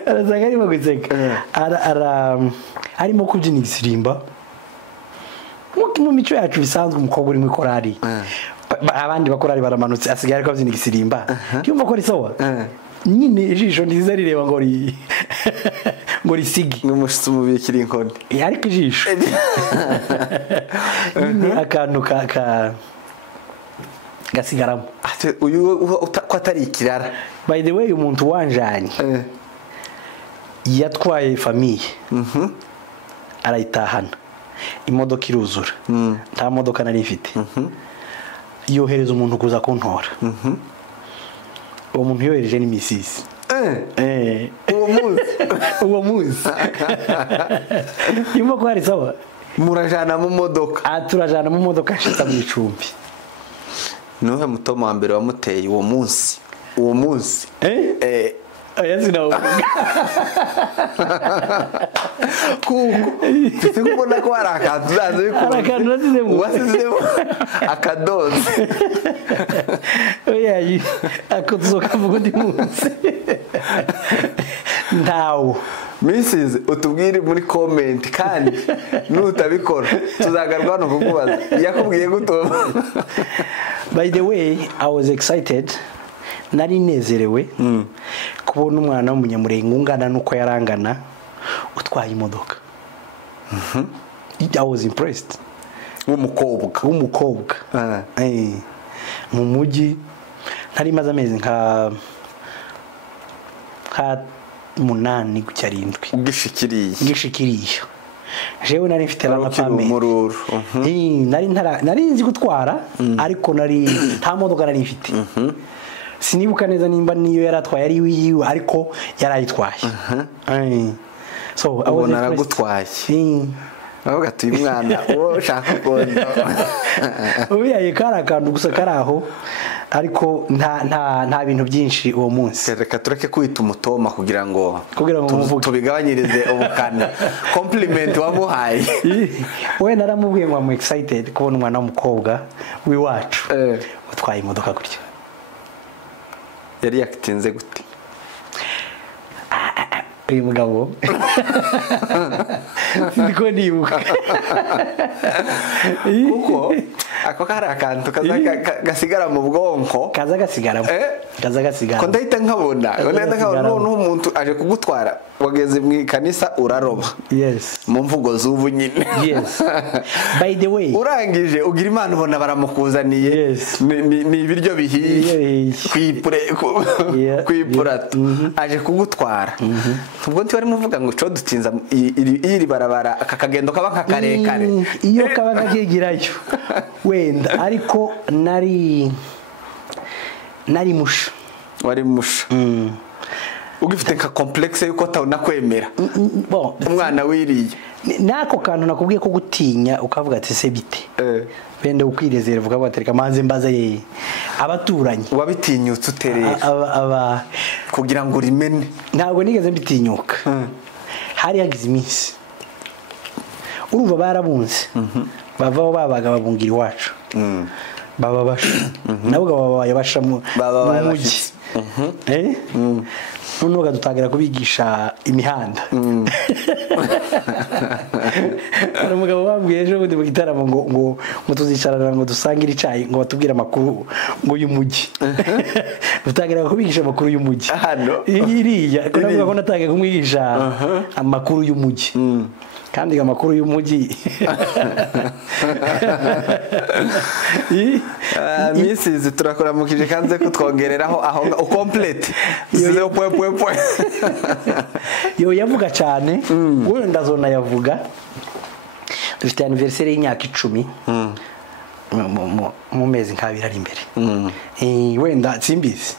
arasanga ari guseka arimo kubyina igisimba mu mico yacu bisanzwe umukobwa uri mu korari abandi bakorari baramanutse asigaye ariko abyina igisimba yumva ko ari sawa nyine ijisho ndiza rireba ngo risigi n'umushitsi umubikira inkoni ariko ijisho nyine akantu gasigaramo uyu ko atari ikirara by the way umuntu wanjanye yatwaye famiye arayitahana imodoka iruzura nta modoka nari mfite yohereza umuntu kuza kuntora uwo muntu yohereje ni misisi uwo munsi yumva ko hari sawa murajana mu modoka turajana mu modoka nshitsa mu icumbi nuhe mutomo wa mbere wamuteye uwo munsi kuko mfite kubona ko hari akantu uzaza bikubona wasizemo akadoze oya ako tuzokavuga undi munsi ntawo Mrs utubwire muri comment kandi nutabikora tuzagarwa no kukubaza yakubwiye gutoma. By the way, I was excited, nari nezerewe kubona umwana w'umunyamurenge ungana nuko yarangana utwaye imodoka. I was impressed. Umukobwa mu mujyi ntari maze amezi nka 8 gucyarindwi ngishikiriye jewe nari mfite n'amapame nari nzi gutwara ariko nari nta modoka nari mfite sinibuka neza nimba niyo yaratwaye ari wiwe ariko yarayitwaye so abona aragutwaye avuga ati mwana wo shaka kondo ubiyaye karakantu gusa karaho ariko nta bintu byinshi uwo munsi. Reka tureke kwita umutoma kugira ngo tubigabanyirize ubukana. Compliment wamuhaye. We naramubwiye ngo am excited kubona umwana w'umukobwa wiwacu utwaye imodoka gutya. Yari yakitinze gute? Uyu mugabo sindiko nibuka kuko ako karakantu gasigara mu bwonko kaza gasigara ko ndahita nkabona n'umuntu aje kugutwara wageze mu kanisa uraroba mu mvugo z'ubu nyine by the way urangije ugira imana ubona baramukuzaniye ni ibiryo bihiye kwipurato aje kugutwara ubwo nti bari muvuga ngo cyo dutinza iri barabara akakagendo kaba nkakarekare iyo kaba nkagirayo wenda ariko nari nari musha wari musha ugifite nka complexe yuko atawunakwemera bon umwana wiriye nako kantu nakubwiye ko gutinya ukavuga ati se bite bende ukwirezera vuga batereka manze mbaza ye abaturanye wabitinyutse uterera aba kugira ngo urimene ntabwo nigeze mbitinyuka hari yagize iminsi urumva barabunze bavaho babaga babungira iwacu baba basha nabo babaye basha mu mujyi noneho bagadutangira kubigisha imihanda hari umugabo wambwiye ejo bundi mu gitaramo ngo tuzicarana ngo dusangire icyayi ngo batubwire amakuru ngo y'umujyi dutangira kubigisha amakuru y'umujyi iriya kunavuga ko natangiye kumwigisha amakuru y'umujyi kandi amakuru y'umujyi misizi turakuramukije kanze kutwongereraho aho complete 0.point yo yavuga cyane wenda zona yavuga dufite anniversaire y'imyaka 10 mu mezi nk'abiri ari imbere wenda simbizi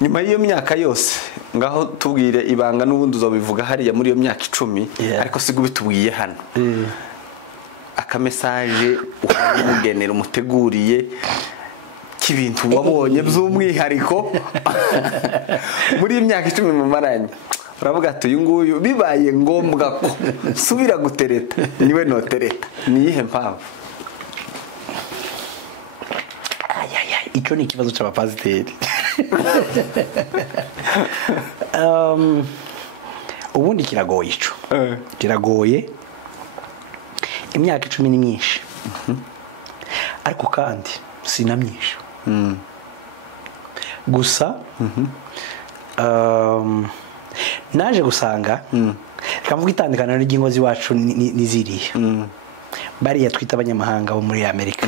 nyuma y'iyo myaka yose ngaho tubwire ibanga n'ubundi uzobivuga hariya muri iyo myaka 10 ariko sigo bitubwiye hano aka message ukamugenera umuteguriye kibintu wabonye by'umwihariko muri iyi myaka 10 mu maranye uravuga ati uyu nguyu bibaye ngombwa ko subira gutereta niwe notereta niyihe mpamvu icyo ni ikibazo cy'abapasiteri ubundi kiragoye ico kiragoye imyaka 10 ni myinshi ariko kandi sina myinshi gusa naje gusanga kavuga itandukana n'ingingo ziwacu niziriye bariya twita abanyamahanga bo muri Amerika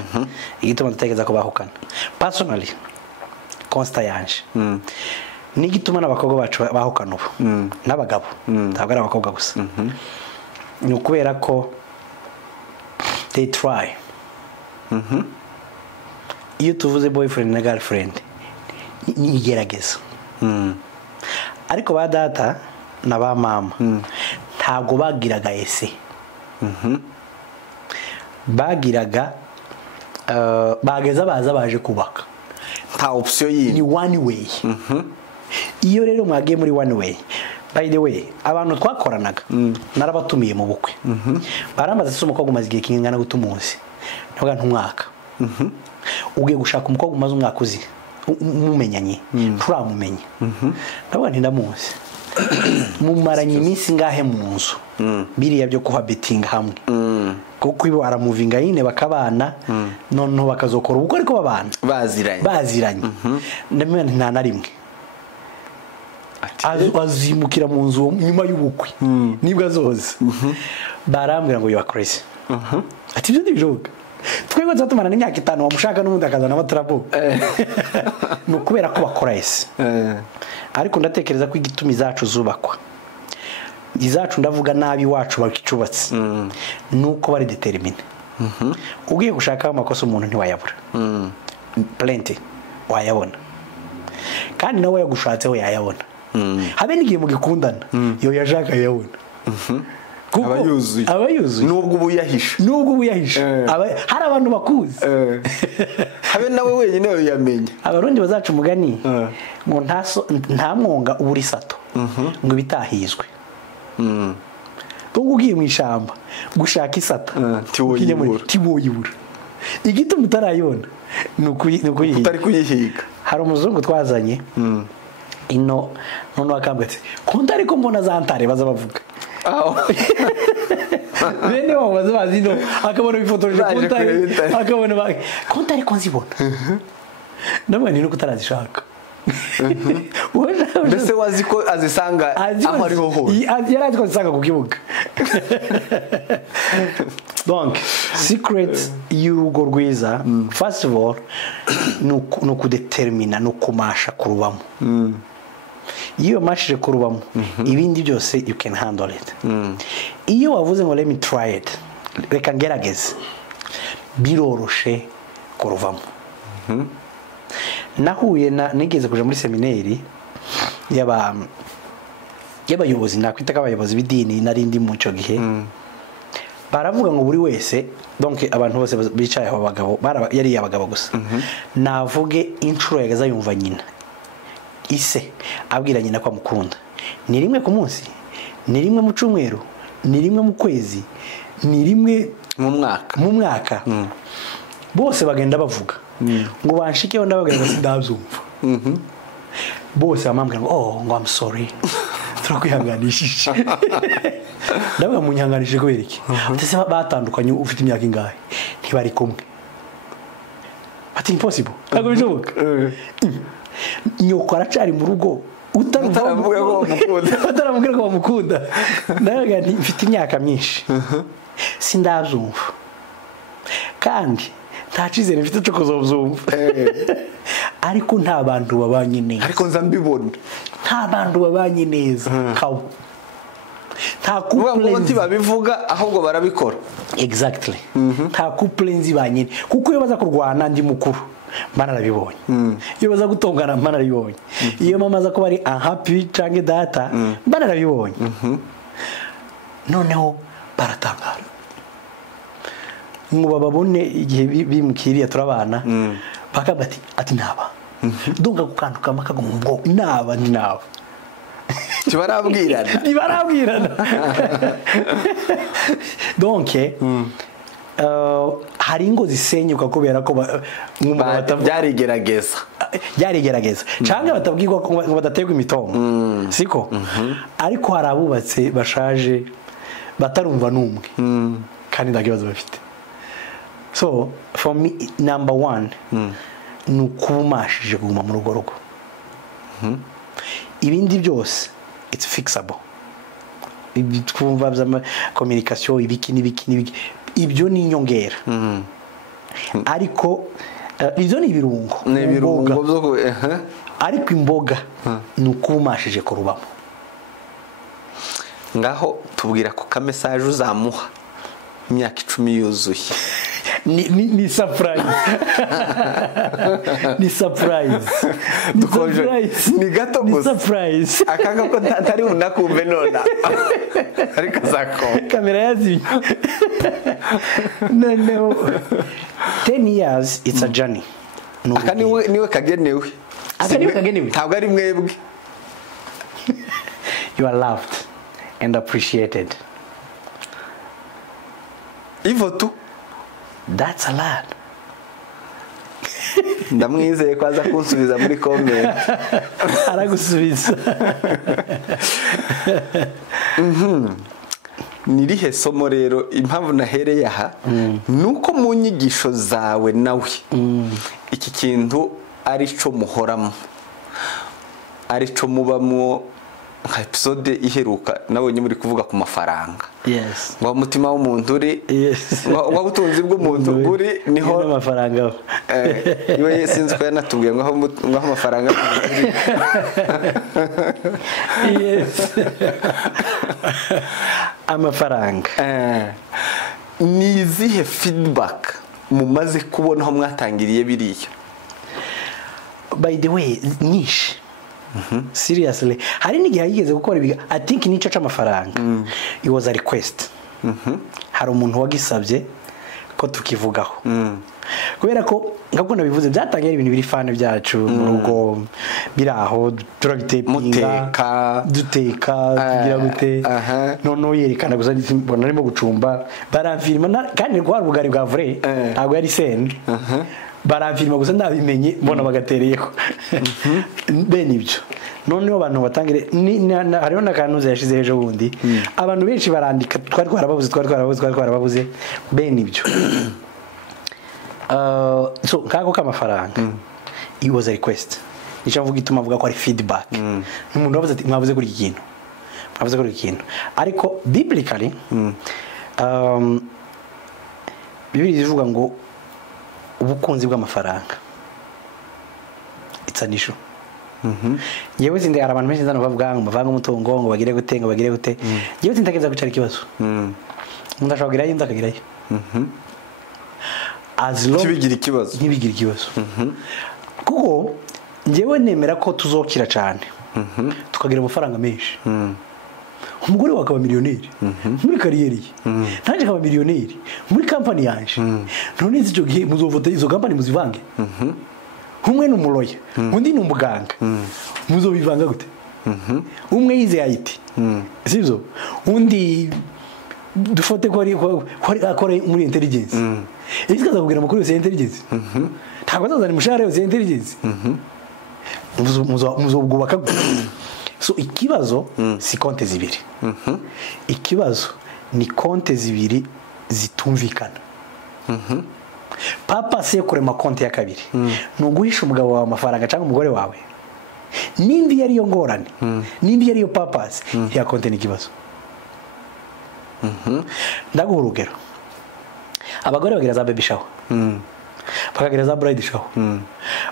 igituma dutekereza ko bahukana personally consta yanje ni igituma n'abakobwa bacu bahukana ubu n'abagabo ntabwo ari abakobwa gusa ni ukubera ko they try iyo tuvuze boyfriend na girlfriend ni igerageza ariko ba data na ba mama ntabwo bagiraga ese bagiraga bageza baza baje kubaka nta option yindi ni one way iyo rero mwagiye muri one way by the way abantu twakoranaga narabatumiye mu bukwe baramaze se umukobwa umaze igihe kingana gutumuzi ntabwo ntumwaka ugiye gushaka umukobwa umaze umwaka uzi mumenyanye turamumenye ntabwo ndamuzi mumaranye iminsi ngahe mu nzu biriya byo kuhabitinga hamwe kuko ibo aramuvinga yine bakabana noneho bakazokora ubukwe ariko babana baziranye ndamenya nta na rimwe azimukira mu nzu nyuma y'ubukwe nibwo azoza barambwira ngo you crazy ati byo ndijoga twebwe tuzatumana n'imyaka 5 wamushaka n'ubundi akazana amatrabo no kubera ko bakora ese ariko ndatekereza ko igitumi zacu zubakwa izacu ndavuga nabi wacu bakicubatse nuko bari determine ugiye gushaka amakosa umuntu ntiwayabura plenty wayabona kandi nawe yagushatseho yayabona habe n'igihe mugikundana yo yashaka yabona abayuzuye nubwo ubuyahisha hari abantu bakuzi habe nawe wenyine yamenye abarundi bazaca umugani ngo nta mwonga uburi sato ngo bitahizwe ngo ugiye mu ishamba gushaka isata tiwoyibura igituma utarayona utari kuyihiga hari umuzungu twazanye ino none wakambwe ati konta ariko mbona za ntare baza bavuga bene wabo baza bazino akabona bifotoje konta ariko nzibona namwe ni nuko utarazishaka mbese wazi ko azisanga aho ariho hose yarazi ko azisanga ku kibuga donc secret y'urugo rwiza first of all no kudetermina no kumasha kurubamo iyo mashije kurubamo ibindi byose you can handle it iyo wavuze ngo let me try it reka ngerageze biroroshe kuruvamo nahuye nigeze kuja muri seminari y'abayobozi nakwita abayobozi b'idini narindi mu cyo gihe baravuga ngo buri wese donc abantu bose bicaye aho abagabo yari abagabo gusa navuge inshuro yagaza yumva nyina ise abwira nyina ko amukunda ni rimwe ku munsi ni rimwe mu cyumweru ni rimwe mu kwezi ni rimwe mu mwaka bose bagenda bavuga ngo banshikeho ndababwira ngo ndabyumva bose bamambwira ngo ngo I'm sorry turakwihanganishije ndavuga munyanganishije kubera iki ndetse batandukanye ufite imyaka ingahe ntibari kumwe ati impossible ntabwo bishoboka nyoko aracari mu rugo utaramubwira ko bamukunda ndavuga nti mfite imyaka myinshi sindabyumva kandi nta cyizere mfite cyo kuzobyumva ariko nta bantu babanye neza ariko nza mbibona nta bantu babanye neza kawo nta couple babivuga ahubwo barabikora exactly nta couple nzibanye kuko iyo baza kurwana ndi mukuru mana nabibonye iyo baza gutongana mana nabibonye iyo mama za ko bari unhappy canke data mana nabibonye noneho baratangara ngo babone igihe bimukiriye turabana bakabati ati naba ndunga kukantuka makago mu ngo naba ni naba Tibarabwirana donc hari ingo zisenyuka kubera ko byarigerageza cyangwa batabwirwa ngo badaterwa imitongo siko ariko hari abubatse bashaje batarumva numwe kandi ndakibazo bafite. So for me number one nukumashije kuguma mu rugo rugo ibindi byose it's fixable. Twumva bya communication ibiki ibyo ni inyongera ariko izo ni ibirungo byo ariko imboga nukumashije kurubamo. Ngaho tubwira ko ka message uzamuha imyaka 10 yuzuye ni surprise ni surprise ni gato gusa surprise akanga ko ntari unakumve nona ariko zako kamera yazimye. No 10 years it's a journey. Akani niwe kagenewe ntabwo ari mwebwe. You are loved and appreciated. Ivotu that's a lot. Ndamwizeye kwaza kunsubiza muri comment aragusubiza. Nirihe somo rero impamvu nahereye aha nuko mu nyigisho zawe nawe iki kintu ari cyo muhoramo ari cyo mubamwo nka episode iheruka nabonye muri kuvuga ku mafaranga. Yes. Ngo umutima w'umuntu uri ngo ubutunzi bw'umuntu uri niho amafaranga. Iwe sinzi ko yanatubwiye ngo amafaranga uri. Yes. Amafaranga. Ni izihe feedback mumaze kubona aho mwatangiriye biriya? By the way nyinshi. Seriously hari n'igihe yigeze gukora ibiga I think nico c'amafaranga. It was a request. Hari umuntu wagisabye ko tukivugaho kubera ko ngakunda bivuze byatangiye ibintu biri fane byacu mu rugo biraho turabitepinga duteka tugira gute none yerekana gusa mbona arimo gucumba baramfirima kandi rwa rugari bwa vrai ntabwo yari send baramfirima gusa ndabimenye mbona bagatereyeho bene ibyo noneho abantu batangire hariho n'akantu yashize ejo bundi abantu benshi barandika twarababuze bene ibyo. So kako k'amafaranga it was a request nicyo mvuga ituma avuga ko ari feedback n'umuntu wavuze ati mwavuze kuri iki kintu ariko biblically Bibiliya ivuga ngo ubukunzi bw'amafaranga it's an issue. Yewe zinde hari abantu benshi bavuga ngo bavanga umutungo ngo bagire gute yewe zindageza gucara ikibazo umuntu ashobora kugira yindi akagirayo as long kibigira ikibazo kuko njyewe nemera ko tuzokira cyane tukagira amafaranga menshi umugore wakaba miliyoneri muri kariyeri ye nanjye akaba miliyoneri muri kampani yanje none icyo gihe muzofata izo kampani muzivange umwe ni umuroya undi ni umuganga muzobivanga gute umwe yize IT sibyo undi dufate ko akora muri intelligence ese kazabwira amakuru yose intelligence ntabwo azazana umushahara yose intelligence muzobwubaka so ikibazo si konte zibiri ikibazo ni konte zibiri zitumvikana papa se kurema konte ya kabiri no guhisha umugabo wawe amafaranga cyangwa umugore wawe nimbi yari yo ngorane nimbi yari yo papas ya konte ni kibazo ndaguha urugero abagore bagira za baby shower bakagira za bride shower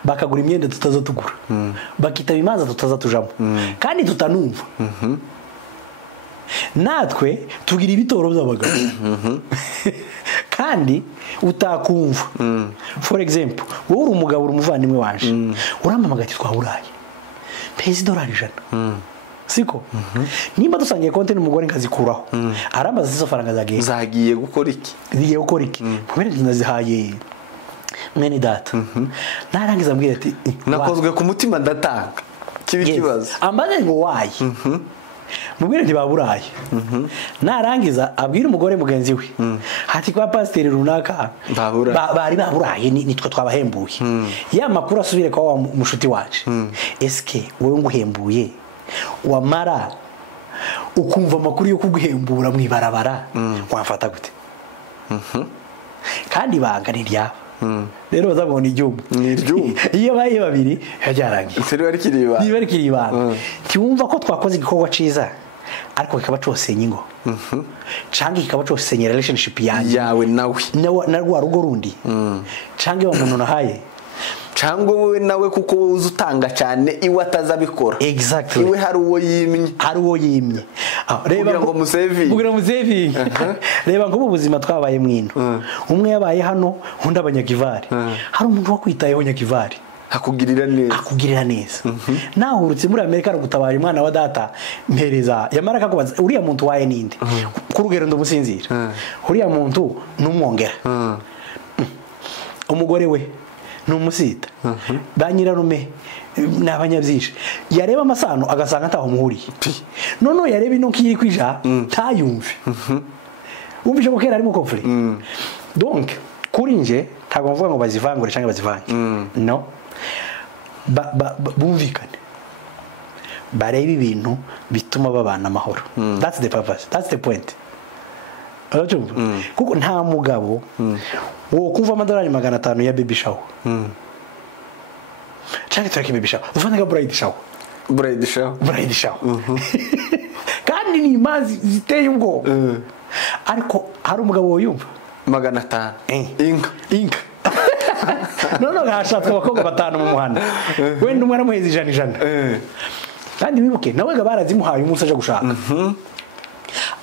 bakagura imyenda tutaza tugura bakitaba imanza tutaza tujamo kandi tutanumva natwe tugira ibitoro by'abagabo kandi utakumva for example wowe uri umugabo uri umuvandimwe wanje urampamagara ati twahuraye pezi dolari 100 siko nimba dusangiye konti n'umugore nkazikuraho arambaza izo faranga zagiye gukora iki kumene tunazihaye mwene data narangiza mbwira ati nakozwe ku mutima ndatanga kibi kibazo ambaze ngo wayi mubwire nti baburaye narangiza abwira umugore mugenzi we hati kwa pasiteri runaka bari baburaye nitwe twabahembuye ya makuru asubire kwa mushuti wacu eske wowe nguhembuye wamara ukumva amakuru yo kuguhembura mwibarabara wafata gute kandi banga ni ryaba rero bazabona igihugu iyo baye babiri yajyarangiye niba rikiri ibanga cyumva ko twakoze igikorwa ciza ariko kikaba cyose nyingo cangi kikaba cyose senye relationship yawe nawe na rwa rugo rundi cangi wa muntu nahaye cyangwa wowe nawe kuko uzi utanga cyane iwe atazabikora exactly iwe hari uwo yimye reba ngo musevi reba ngo ubuzima twabaye mwino umwe yabaye hano undi abanyakivari hari umuntu wakwitayeho nyakivari akugirira neza nahurutse muri Amerika gutabara umwana wa data mpereza yamara akakubaza uriya muntu waye ninde ku rugero ndumusinzira uriya muntu numwongera umugore we numusita banyirarume nabanyabyishe yareba amasano agasanga ntaho muhuriye none yareba ino kiri kwija tayumve umvishe ko kera ari mu conflict donc kuri nje ntabwo mvuga ngo bazivangure cyangwa bazivange no bumvikane bareba ibintu bituma babana amahoro that's the purpose, that's the point. Kuko nta mugabo wo kuva amadolari 500 ya baby shower cyangwa tureke baby shower ufanaga bride shower kandi ni imanzi ziteye ubwo ariko hari umugabo woyumva 500 inka no gashatse abakobwa batanu mu muhanda wenda umwe aramuheza ijana kandi wibuke nawe barazimuhaye umunsi aje gushaka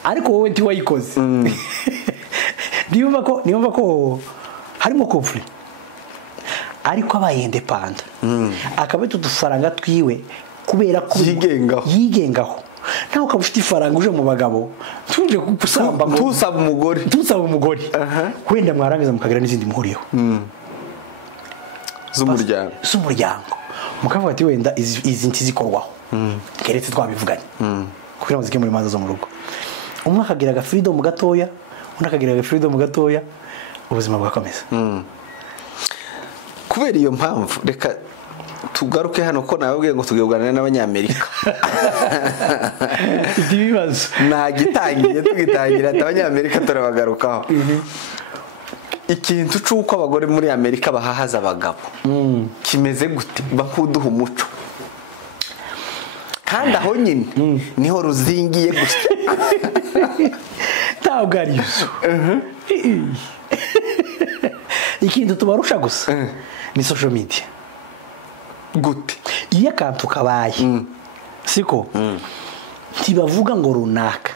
ariko wowe nti wayikoze niyumva ko harimo conflict ariko abaye independent akaba tudufaranga twiwe kubera ko yigengaho naho ukaba ufite ifaranga uje mu bagabo tuje kusamba tusaba umugore wenda mwarangiza mukagira n'izindi muhuriyeho z'umuryango mukavuga ati wenda izi ntizikorwaho keretse twabivuganye kugira ngo zike muri manza zo mu rugo umwe akagiraga freedom gatoya undi akagiraga freedom gatoya ubuzima bwakomeza kubera iyo mpamvu reka tugaruke hano ko nababwiye ngo tugiye n'abanyamerika ibibazo tugitangira abanyamerika turabagarukaho ikintu cy'uko abagore muri Amerika bahahaza abagabo kimeze gute bakuduha umuco kandi aho nyine niho ruzingiye gusa ntabwo ari yuzo ikintu tubarusha gusa ni social media gute iyo akantu kabaye siko ntibavuga ngo runaka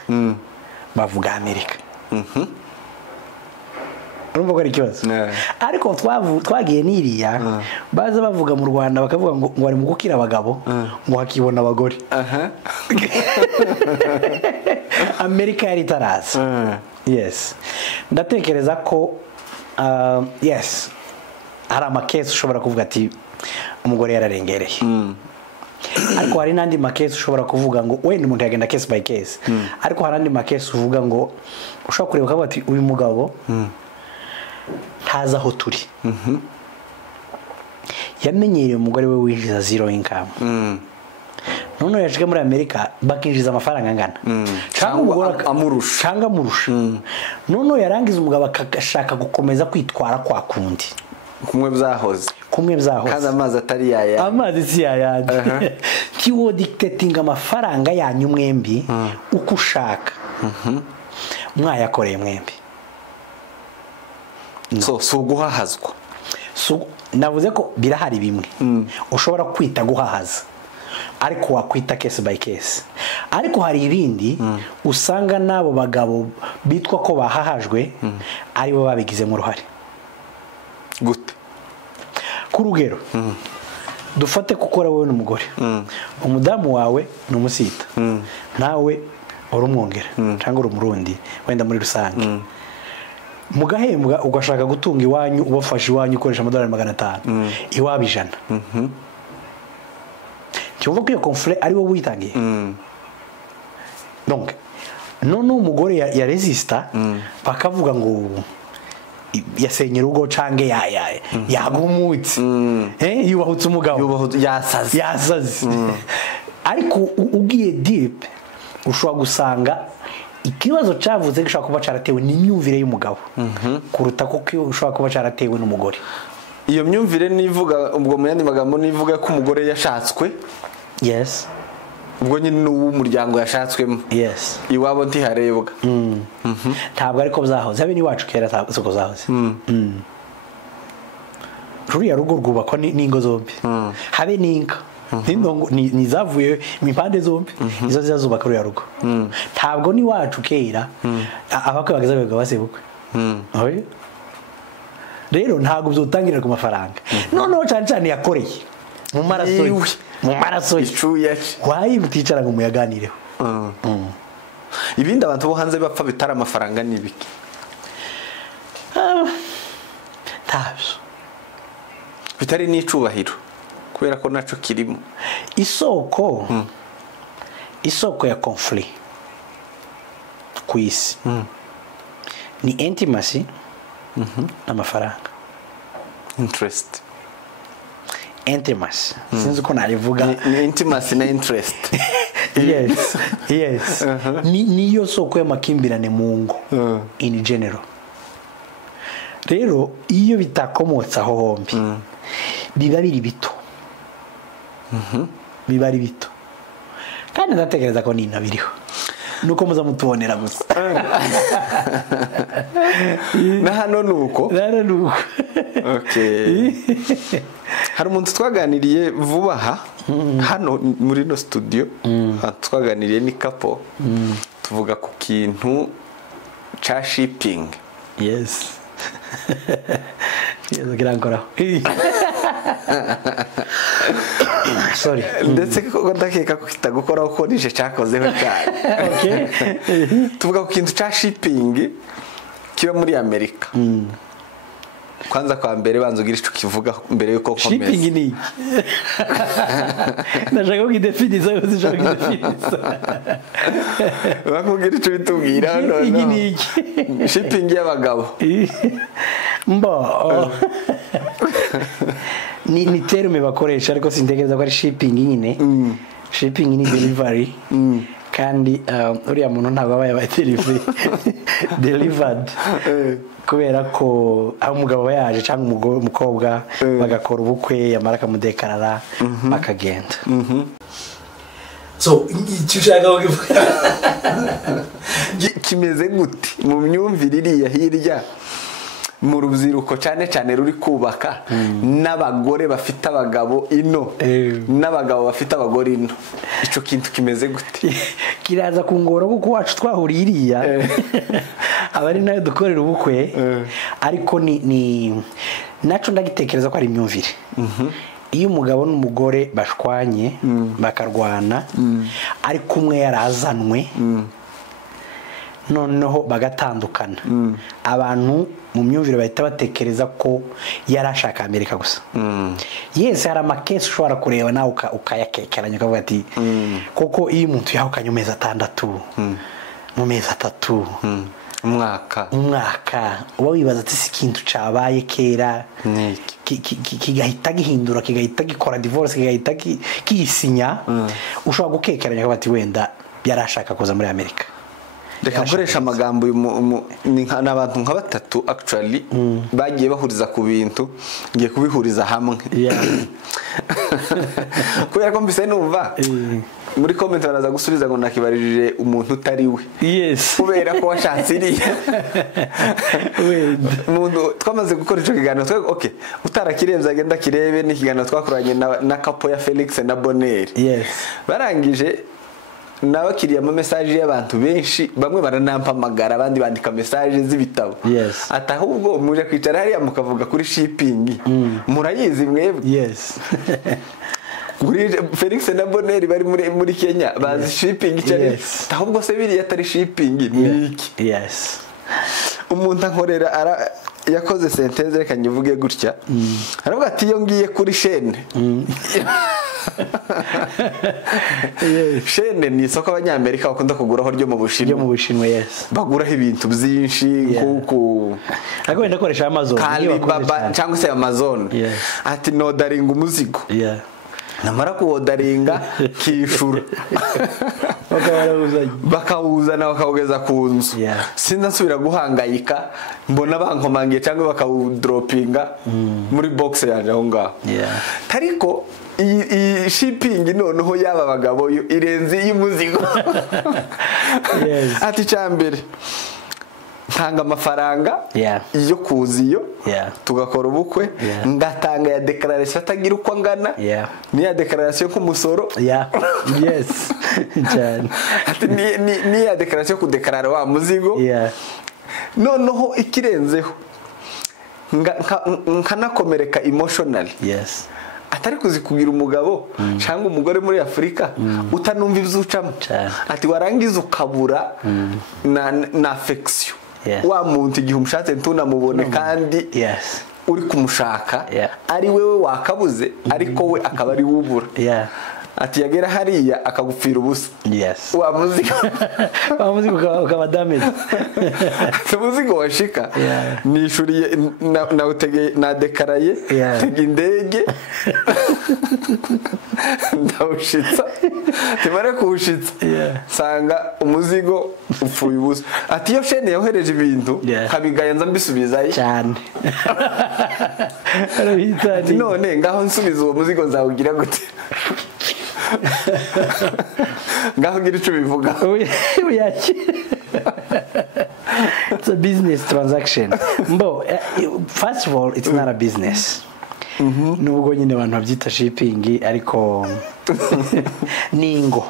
bavuga Amerika urumva ko ari ikibazo Yeah. ariko twagiye n'iriya baza bavuga mu Rwanda bakavuga ngo bari mu gukira abagabo ngo hakibona abagore Amerika yari itaraza yes ndatekereza ko yes hari amakesi ushobora kuvuga ati umugore yararengereye ariko hari n'andi makesi ushobora kuvuga ngo wenda umuntu yagenda case by case ariko hari andi makesi uvuga ngo ushobora kureba ukavuga ati uyu mugabo ntazi aho turi yamenyereye umugore we winjiza zero income none yaje muri Amerika bakinjiza amafaranga angana cyangwa umugore amurusha none yarangiza umugabo akashaka gukomeza kwitwara kwa kundi kumwe byahoze kandi amazi atari yaya amazi si yayandi kiwo dictating amafaranga yanyu mwembi uko ushaka mwayakoreye mwembi so guhahazwa navuze ko birahari bimwe ushobora kwita guhahaza ariko wakwita case by case ariko hari ibindi usanga nabo bagabo bitwa ko bahahajwe ari bo babigizemo uruhare gute ku rugero dufate gukora wowe n'umugore umudamu wawe ni umusita nawe uri umwongera cyangwa uri umurundi wenda muri rusange mugahembwa ugashaka gutunga iwanyu ubafasha iwanyu ukoresha amadolari 500 iwabo 100 cyumva ko iyo conflict ari wowe witangiye donc none umugore ya resista bakavuga ngo yasenye urugo cange yagumutse yubahutse umugabo yasaze ariko ugiye deep ushobora gusanga ikibazo cyavuze gishobora kuba cyaratewe n'imyumvire y'umugabo kuruta kuko ushobora kuba cyaratewe n'umugore iyo myumvire nivuga ubwo mu yandi magambo nivuga ko umugore yashatswe yes ubwo nyine n'uw'umuryango yashatswemo yes iwabo ntiharebwa ntabwo ariko byahoze habe n'iwacu kera siko zahoze ruriya rugo rwubakwa n'ingo zombi habe n'inka ni zavuye impande zombi izo zizubaka ruriya rugo ntabwo n'iwacu kera abakwe bageze bagabo basebukwe rero ntabwo byotangirira ku mafaranga noneho cyane cyane yakoreye mu maraso icuye wayi muticara ngo muyaganireho ibindi abantu bo hanze bapfa bitara amafaranga n'ibiki ntabyo bitari n'icubahiro kubera ko naco kirimo isoko ya conflict ku isi ni intimacy n'amafaranga interest sinzi uko nayivuga ni intimacy na interest yes niyo soko y'amakimbirane mu ngo in general rero iyo bitakomotse aho hombi biba biri bito biba ari bito kandi ndatekereza ko nina biriho nuko muza mutubonera gusa na hano nuko okay hari umuntu twaganiriye vuba aha hano muri no studio twaganiriye ni couple tuvuga ku kintu cha shipping yes yezo kirankoraho sorry ndetse ko ndakeka ko kitagukora uko nije cyakozeho cyane okay tuvuga ku kintu cha shipping kiba muri Amerika kwanza kwa mbere banzo gira ico kivuga mbere yuko komeza shipping ni nashaka kugidefiniza yose nshaka kugidefiniza bakubwira ico bitubwira none shipping y'abagabo ni terme bakoresha ariko sintekereza ko ari shipping nyine shipping ni delivery kandi uriya muntu ntabwo aba yabaye delivered kubera ko aho umugabo yaje cyangwa umukobwa bagakora ubukwe yamara akamudekarara bakagenda so icyo ushaka kuvuga kimeze gute mu myumvire iriya hirya mu rubyiruko cyane cyane ruri kubaka n'abagore bafite abagabo ino n'abagabo bafite abagore ino ico kintu kimeze gute kiraza kungora kuko wacu twahuriye iriya abari nayo dukorera ubukwe ariko ni naco ndagitekereza ko ari imyumvire iyo umugabo n'umugore bashwanye bakarwana ariko umwe yarazanwe noneho bagatandukana abantu mu myumvire bahita batekereza ko yarashaka Amerika gusa yes hari amakesi ushobora kureba nawe ukayakekeranya ukavuga ati koko iyo umuntu yahukanye amezi 6 mu mezi 3 umwaka uba wibaza ati si ikintu cabaye kera kigahita gihindura kigahita gikora divorce kigahita kiyisinya ushobora gukekeranya ukavuga ati wenda yarashaka kuza muri Amerika. Reka nkoresha amagambo n'abantu nka batatu actually bagiye bahuriza ku bintu ngiye kubihuriza hamwe kubera ko mbise numva muri comment baraza gusubiza ngo nakibarije umuntu utari we kubera ko washatse iriya umuntu twamaze gukora ico kiganiro okay utarakirenza agenda kirebe n'ikiganiro twakoranye na kapo ya Felix na Bonheur barangije nabakiriye ama message y'abantu benshi bamwe baranampamagara abandi bandika message z'ibitabo atahubwo muje kwicara hariya mukavuga kuri shipping murayizi mwebwe kuri Felix na Bonheur bari muri Kenya bazi shipping cyane ahubwo se biri yatari shipping niki umuntu ankorera yakoze sentence reka nyivuge gutya aravuga ati iyo ngiye kuri chaîne Shene ni isoko abanyamerika bakunda kuguraho ryo mu Bushinwa baguraho ibintu byinshi kuko agenda koresha Amazon cyangwa se Amazon ati nodaringa umuzigo namara kuwodaringa kishura bakawuzana bakawugeza ku nzu sinasubira guhangayika mbona bankomangiye cyangwa bakawudropinga muri box yaje aho ngaho tariko iyi shipping noneho yaba bagabo irenze y'umuzigo ati cyambere ntanga amafaranga yo kuziyo tugakora ubukwe ngatanga ya declaration atagira uko angana ni ya declaration ku musoro ati ni ya declaration ku declarer wa muzigo noneho ikirenzeho nkanakomereka emotionally atari kuzikugira umugabo cyangwa umugore muri Afrika utanumva ivyucamo ati warangiza ukabura na affection wa muntu igihe umushatse ntunamubone kandi uri kumushaka ari wewe wakabuze ariko we akaba ari wubura ati yagera hariya akagupfira ubusa wa muzigo ukaba damage muzigo washika nishuriye na utege na dekaraye tege indege ndawushitsa timare kuwushitsa sanga umuzigo upfuye ubusa ati yo shene yohereje ibintu kabigaya nza mbisubizayo cyane none ngaho nsubiza uwo muzigo nzawugira gute ngaho ngira icyo bivuga it's a business transaction first of all it's not a business nubwo nyine abantu babyita shipping ariko ningo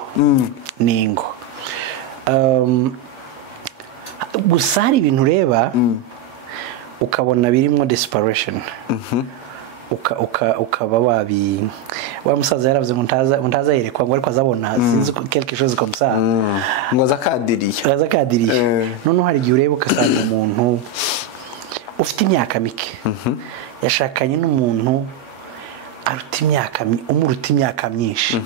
gusa hari ibintu ureba ukabona birimo desperation ukaba wa musaza yaravuze ngo ntaza yerekwa ngo ariko azabona sinzi quelque chose comme ça ngo zakadiriye none hari gihe ureba ukasanga umuntu ufite imyaka mike yashakanye n'umuntu umuruta imyaka myinshi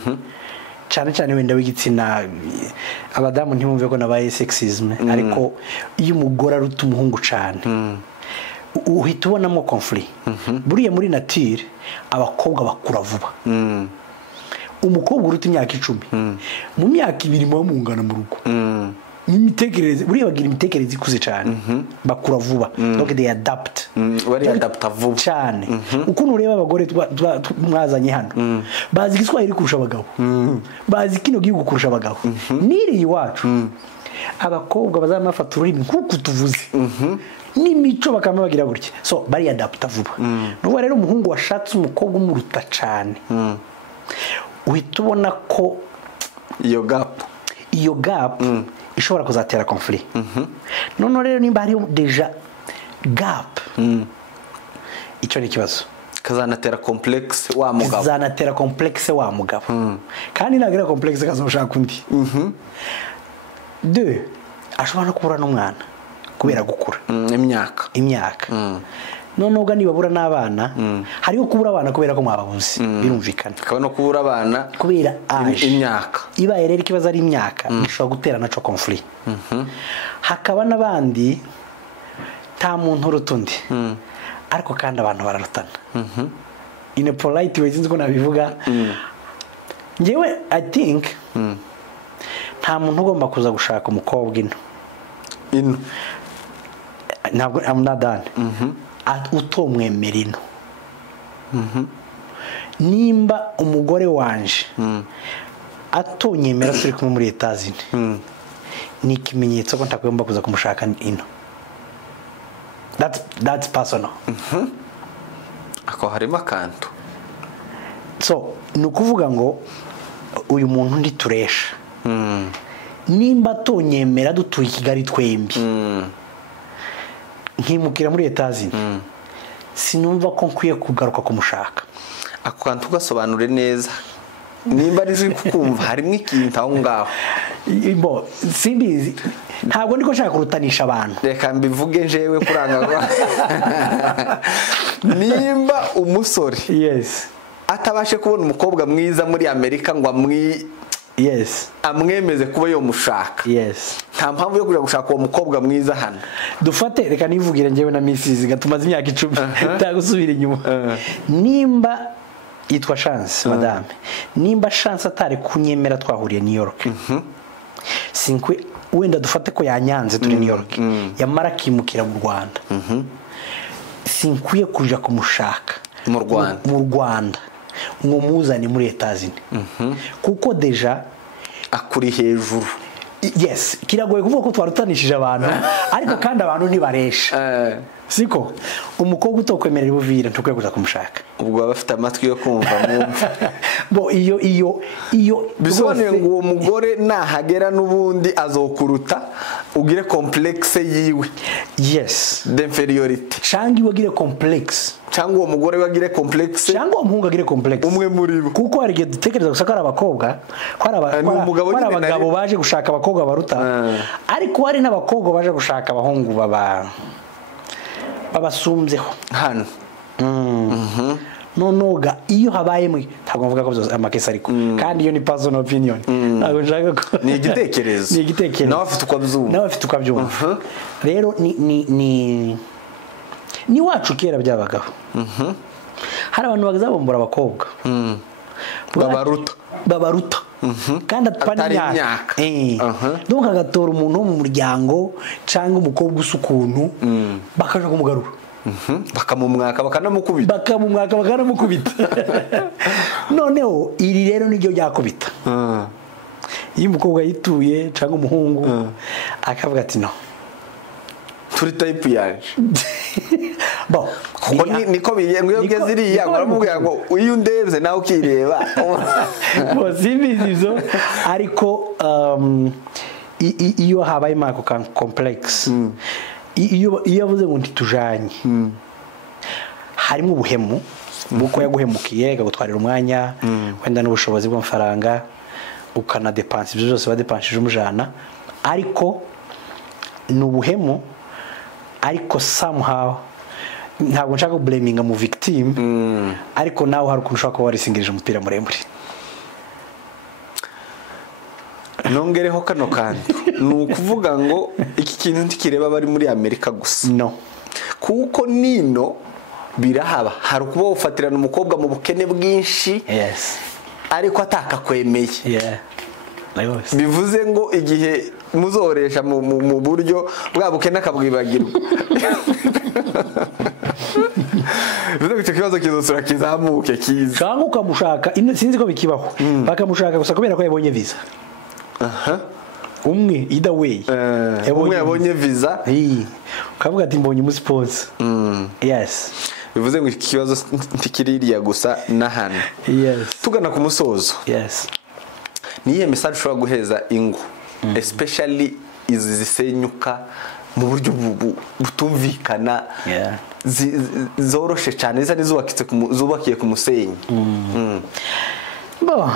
cyane wenda w'igitsina abadamu ntibumve ko nabaye sexism ariko iyo umugore aruta umuhungu cyane uhita ubonamo conflict buriya muri nature abakobwa bakura vuba umukobwa uruta imyaka 10 mu myaka 2 mu mungana mu rugo imitekerereze buriya bagira imitekerereze ikuze cyane bakura vuba donc they adapt bari adapta vuba cyane uko nureba abagore mwazanye hano bazi Igiswahili kurusha abagabo bazi kino gihugu kurusha abagabo niri iwacu abakobwa bazamafata ururimi kuko tuvuze n'imico bakamabagira gutya so bari adapta vuba n'ubu rero umuhungu washatse umukobwa umuruta cyane uhita ubona ko iyo gap ishobora kuzatera conflit none rero nimba hari deja gap icyo ni kibazo kazanatera complex wa mugabo kazanatera complex wa mugabo kandi nagira complex kazoshaka undi deux ashobora no kubura n'umwana kubera gukura imyaka none ubwo nibabura n'abana hariho kubura abana kubera ko mwababuze birumvikana akaba no kubura abana kubera imyaka ibaye rero ikibazo ari imyaka gishobora gutera naco conflit hakaba n'abandi ta muntu urutundi ariko kandi abantu bararutana in a polite way sinzi ko nabivuga ngewe I think nta muntu ugomba kuza gushaka umukobwa ino ntabwo I'm not done utomwemera ino nimba umugore wanje atonyemera turi kumwe muri etazine ni ikimenyetso ko ntakugomba kuza kumushaka ino that's personal ako harimo akantu so nukuvuga ngo uyu muntu ndi turesha nimba tonyemera dutuye Kigali twembi nkimukira muri etazine sinumva ko nkwiye kugaruka kumushaka ako kantu gasobanure neza nimba ari kukumva harimo ikintu aho ngaho ibo simbizi ntabwo ndiko nshaka kurutanisha abantu reka mbivuge njewe kuranga nimba umusore yes atabashe kubona umukobwa mwiza muri Amerika ngo amwemeze kuba yo mushaka nta mpamvu yo kuja gushaka uwo mukobwa mwiza hano dufate reka nivugire njewe na Mrs gatumaze imyaka 10 tagusubira inyuma nimba yitwa Chance madame nimba Chance atari kunyemera twahuriye New York sinkwe wenda dufate ko yanyanze turi New York yamara kimukira mu Rwanda sinkwiye kuja kumushaka mu Rwanda ngo muzane muri etazine kuko deja akuri hejuru yes kiragoye kuvuga ko twarutanishije abantu ariko kandi abantu ntibaresha siko umukobwa utokwemerera ubuvira ntukwiye kuza kumushaka ubwo abafite amatwi yo kumva mwumva bo iyo bisobanuye ngo uwo mugore nahagera n'ubundi azokuruta ugire complexe yiwe yes d'inferiorité cyangwa iwagire complexe cyangwa uwo mugore wagire complexe cyangwa umuhungu agire complexe umwe muri bo kuko hari igihe dutekereza gusa ko ari abakobwa ko ari abagabo baje gushaka abakobwa baruta ariko hari n'abakobwa baje gushaka abahungu babasumbyeho hano nonoga iyo habaye mwe ntabwo mvuga ko byose amakesi ariko kandi iyo ni personal opinion ntabwo nshaka ko ni igitekerezo nawe afite uko abyumva rero ni wacu kera byabagaho hari abantu bagazabombora abakobwa babaruta kandi atari imyaka donc agatora umuntu wo mu muryango cyangwa umukobwa usukuntu bakaje kumugarura bakamumwaka bakanamukubita noneho iri rero niryo byakubita iyo umukobwa yituye cyangwa umuhungu akavuga ati no turi type yaje bo niko biyengo ugeze iriya baramubwira ngo uyu undebye nawe ukireba bo simbizo ariko iyo habaye mako complex iyo yavuze ngo ntitujanye harimo ubuhemu buko yaguhemukiye agutwarira umwanya wenda n'ubushobozi bw'amafaranga ukanadepansa ibyo byose badepanshije umujana ariko n'ubuhemu ariko somehow ntabwo nshaka blaming mu victim ariko nawe hari ukuntu ushaka kuba warisingirije umupira muremure nongereho kano kantu ni ukuvuga ngo iki kintu ntikireba bari muri Amerika gusa no kuko nino birahaba hari ukuba ufatirana umukobwa mu bukene bwinshi ariko atakakwemeye bivuze ngo igihe muzoresha mu buryo bwa bukene akabwibagirwa bivuze icyo kibazo kizosura kizamuke kiza cyangwa ukamushaka sinzi ko bikibaho bakamushaka gusa kubera ko yabonye visa umwe either way umwe yabonye visa ukavuga ati mbonye umusponsor yes bivuze ngo iki kibazo ntikiririya gusa n'ahana tugana ku musozo niye message ushobora guheza ingo especially izi zisenyuka mu buryo butumvikana zoroshe cyane zari zubakiye ku musenyi. Bo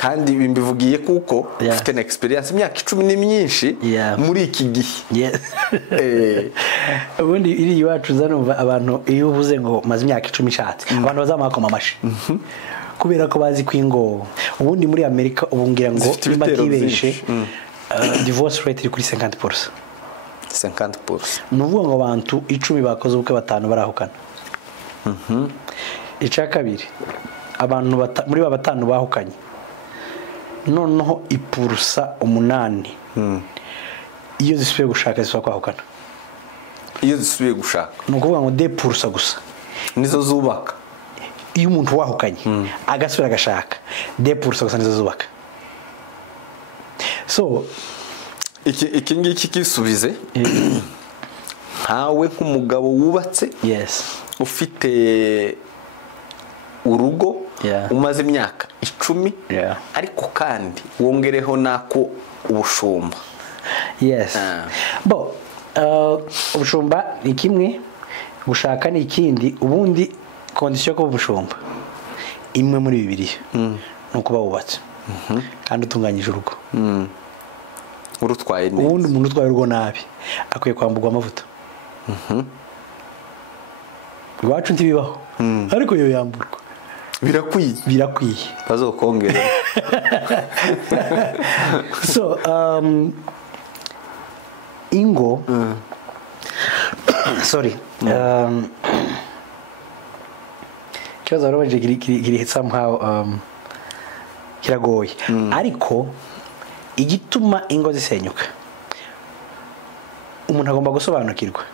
kandi bimbivugiye kuko ufite na experience imyaka 10 ni myinshi muri iki gihe. Ubundi iri iwacu zanumva abantu iyo uvuze ngo maze imyaka 10 ishatse abantu bazamakoma amashi kubera ko bazi kwingo. Ubundi muri Amerika ubungira ngo imatibeshe divorce rate iri kuri 50%. 50%. Nuvuga ngo abantu 10 bakoze ubukwe batanu barahukana. Icya kabiri abantu muri batanu bahukanye noneho ipurusa 8 iyo zisubiye gushaka ziswa kwahukana. Iyo zisubiye gushaka nukuvuga ngo 2% gusa nizo zubaka. Iyo umuntu wahukanye agasubira agashaka 2% gusa nizo zubaka. So iki ngiki kisubize nkawe nk'umugabo wubatse ufite urugo umaze imyaka 10 ariko kandi wongereho nako ubushumba. Bo ubushumba ni kimwe gushaka ni ikindi. Ubundi condition ko ubushumba imwe muri bibiri nuko bawubatse kandi utunganyije urugo. Urutwaye neza. Ubundi umuntu utwaye urugo nabi akwiye kwambugwa amavuta. Iwacu ntibibaho ariko yo yamburwa. Birakwiye bazokongera. So ingo sorry kibazo arabaje giri somehow kiragoye ariko igituma ingo zisenyuka umuntu agomba gusobanukirwa.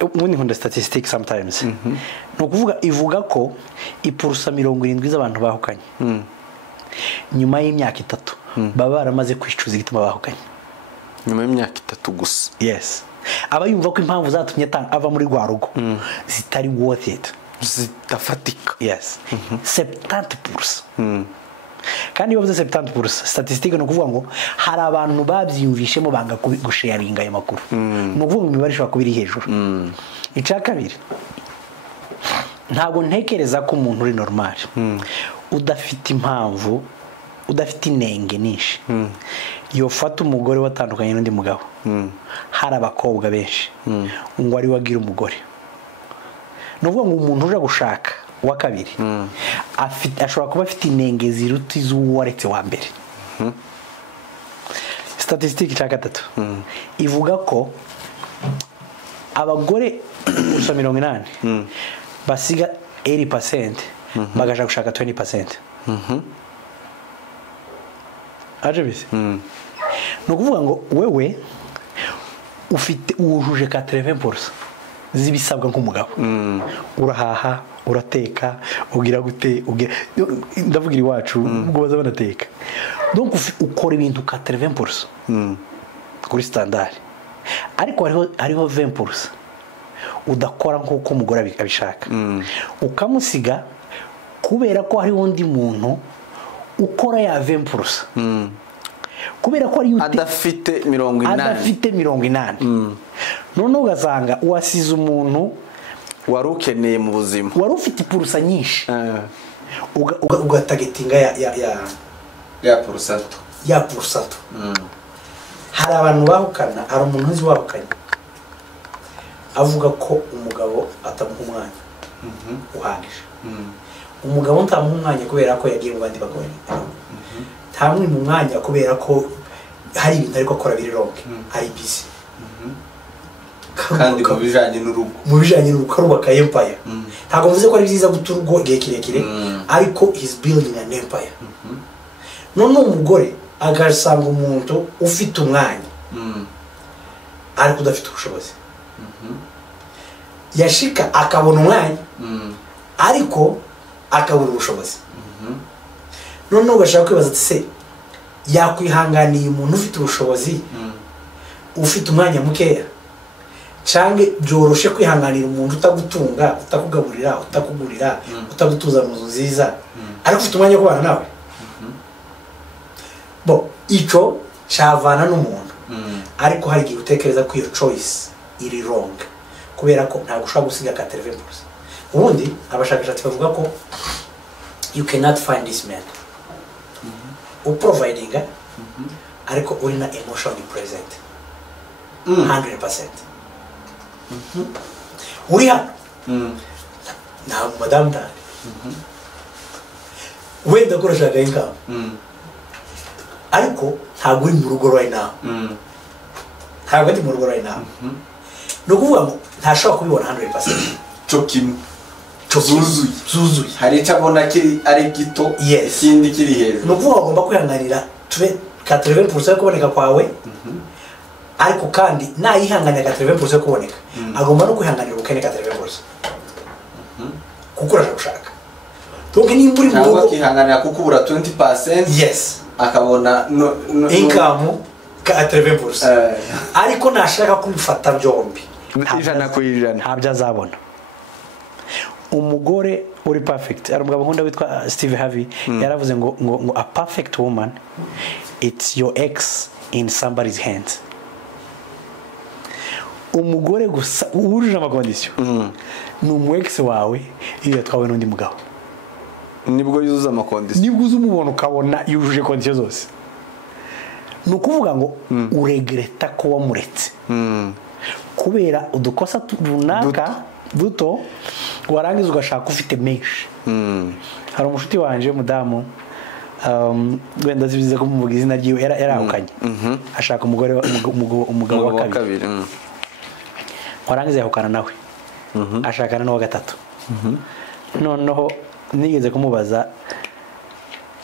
Ubundi nkunda statistics sometimes no kuvuga ivuga ko ipurusa 70 z'abantu bahukanye nyuma y'imyaka 3 baba baramaze kwicuza igituma bahukanye. Nyuma y'imyaka 3 gusa. Aba yumva ko impamvu zatumye ava muri rwa rugo zitari worth it, zitafatika. 70%. Kandi iyo bavuze 70% statistique no kuvuga ngo hari abantu babyiyumvishemo banga gusharinga ayo makuru. No kuvuga ngo imibare ishobora kubiri hejuru. Icya kabiri ntabwo ntekereza ko umuntu uri normal udafite impamvu udafite inenge nishi yofata umugore watandukanye n'undi mugabo. Hari abakobwa benshi ngo ari wagira umugore. No kuvuga ngo umuntu uje gushaka wa kabiri ashobora kuba afite inenge ziruta iz'uwaretse wa mbere. Statistique cya gatatu ivuga ko abagore 80 basiga 80% bagaje gushaka 20%. Aje bise no kuvuga ngo wewe ufite uwujuje 80% zibisabwa nk'umugabo. Urahaha, urateka, ugira gute, ndavugira iwacu ubwo baza banateka. Donc ukora ibintu 80% kuri standard. Ariko hariho 20% udakora nk'uko umugore abishaka. Ukamusiga kubera ko hari undi muntu ukora ya 20%. Kubera ko ari adafite 80. None ugasanga uwasize umuntu wari ukeneye mu buzima. Wari ufite ipurusa nyinshi. Ugatagetinga ya purusato. Hari abantu bahukana, hari umuntu uzi wahukanye avuga ko umugabo atamuha umwanya uhagije. Umugabo ntamuha umwanya kubera ko yagiye mu bandi bagore. Ntamwe mu mwanya kubera ko hari ibintu ariko akora biri ronke, ari busy. Kandi mu bijanye n'urugo arubaka empire. Ntabwo mvuze ko ari byiza guta urugo igihe kirekire ariko he's building an empire. None umugore agasanga umuntu ufite umwanya ariko udafite ubushobozi. Yashika akabona umwanya ariko akabura ubushobozi. None ugashaka kwibaza se yakwihanganiye umuntu ufite ubushobozi ufite umwanya mukeya cange byoroshe kwihanganira umuntu utagutunga, utakugaburira, utakugurira, utagutuza mu nziza ariko ufite umwanya kubana nawe. Bo ico cyavana n'umuntu ariko hari igihe utekereza ko iyo choice iri wrong kubera ko ntabwo ushobora gusiga ka 80%. Ubundi abashakashatsi bavuga ko you cannot find this man providing ariko uri na emotionally present 100%. Uri hano na madam da wenda ko urashaka income ariko ntabwo uri mu rugo right now, ntabwo ndi mu rugo right now. No kuvuga ngo ntashobora kubibona 100%. cyo kimwe zuzuye hari icyo abona kiri ari gito, ikindi kiri hejuru. No kuvuga ugomba kwihanganira tube 80% yo kuboneka kwawe ariko kandi nayihanganira 80% yo kuboneka agomba no kwihanganira ubukene 80% kuko urashaka donc ni muri mu rugo kihanganira kuko ubura 20%. Yes, akabona income ka 80%. Ariko nashaka kumufata byombi ijana ku ijana ntabyo azabona. Umugore uri perfect, ari umugabo nkunda witwa Steve Harvey yaravuze ngo a perfect woman it's your ex in somebody's hands. Umugore gusa wujuje amakondisiyo ni umu-ex wawe iyo yatwawe n'undi mugabo, nibwo yuzuza amakondisiyo, nibwo uza umubona ukabona yujuje kondisiyo zose. Ni ukuvuga ngo uregreta ko wamuretse kubera udukosa runaka duto warangiza ugashaka ufite menshi. Hari umushuti wanje mudamu wenda zibize ko muvuga izina ryiwe yarahukanye ashaka umugabo wa kabiri warangiza yahukana nawe ashakana n'uwa gatatu. Noneho nigeze kumubaza,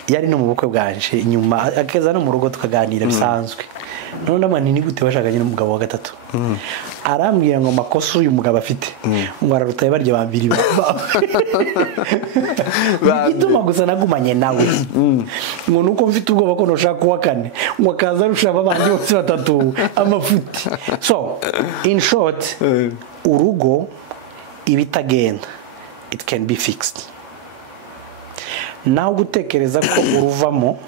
yari no mu bukwe bwanje nyuma akeza no mu rugo tukaganira bisanzwe. None ndamani ni gute bashakanye n'umugabo wa gatatu. Arambwira ngo makosa uyu mugabo afite ngo ararutaye barya babiri bagituma gusa nagumanye nawe ngo nuko mfite ubwoba ko noshaka kuwa kane ngo akaza rushaba abandi bose batatu amafuti. So in short urugo ibitagenda it can be fixed. Naho gutekereza ko uruvamo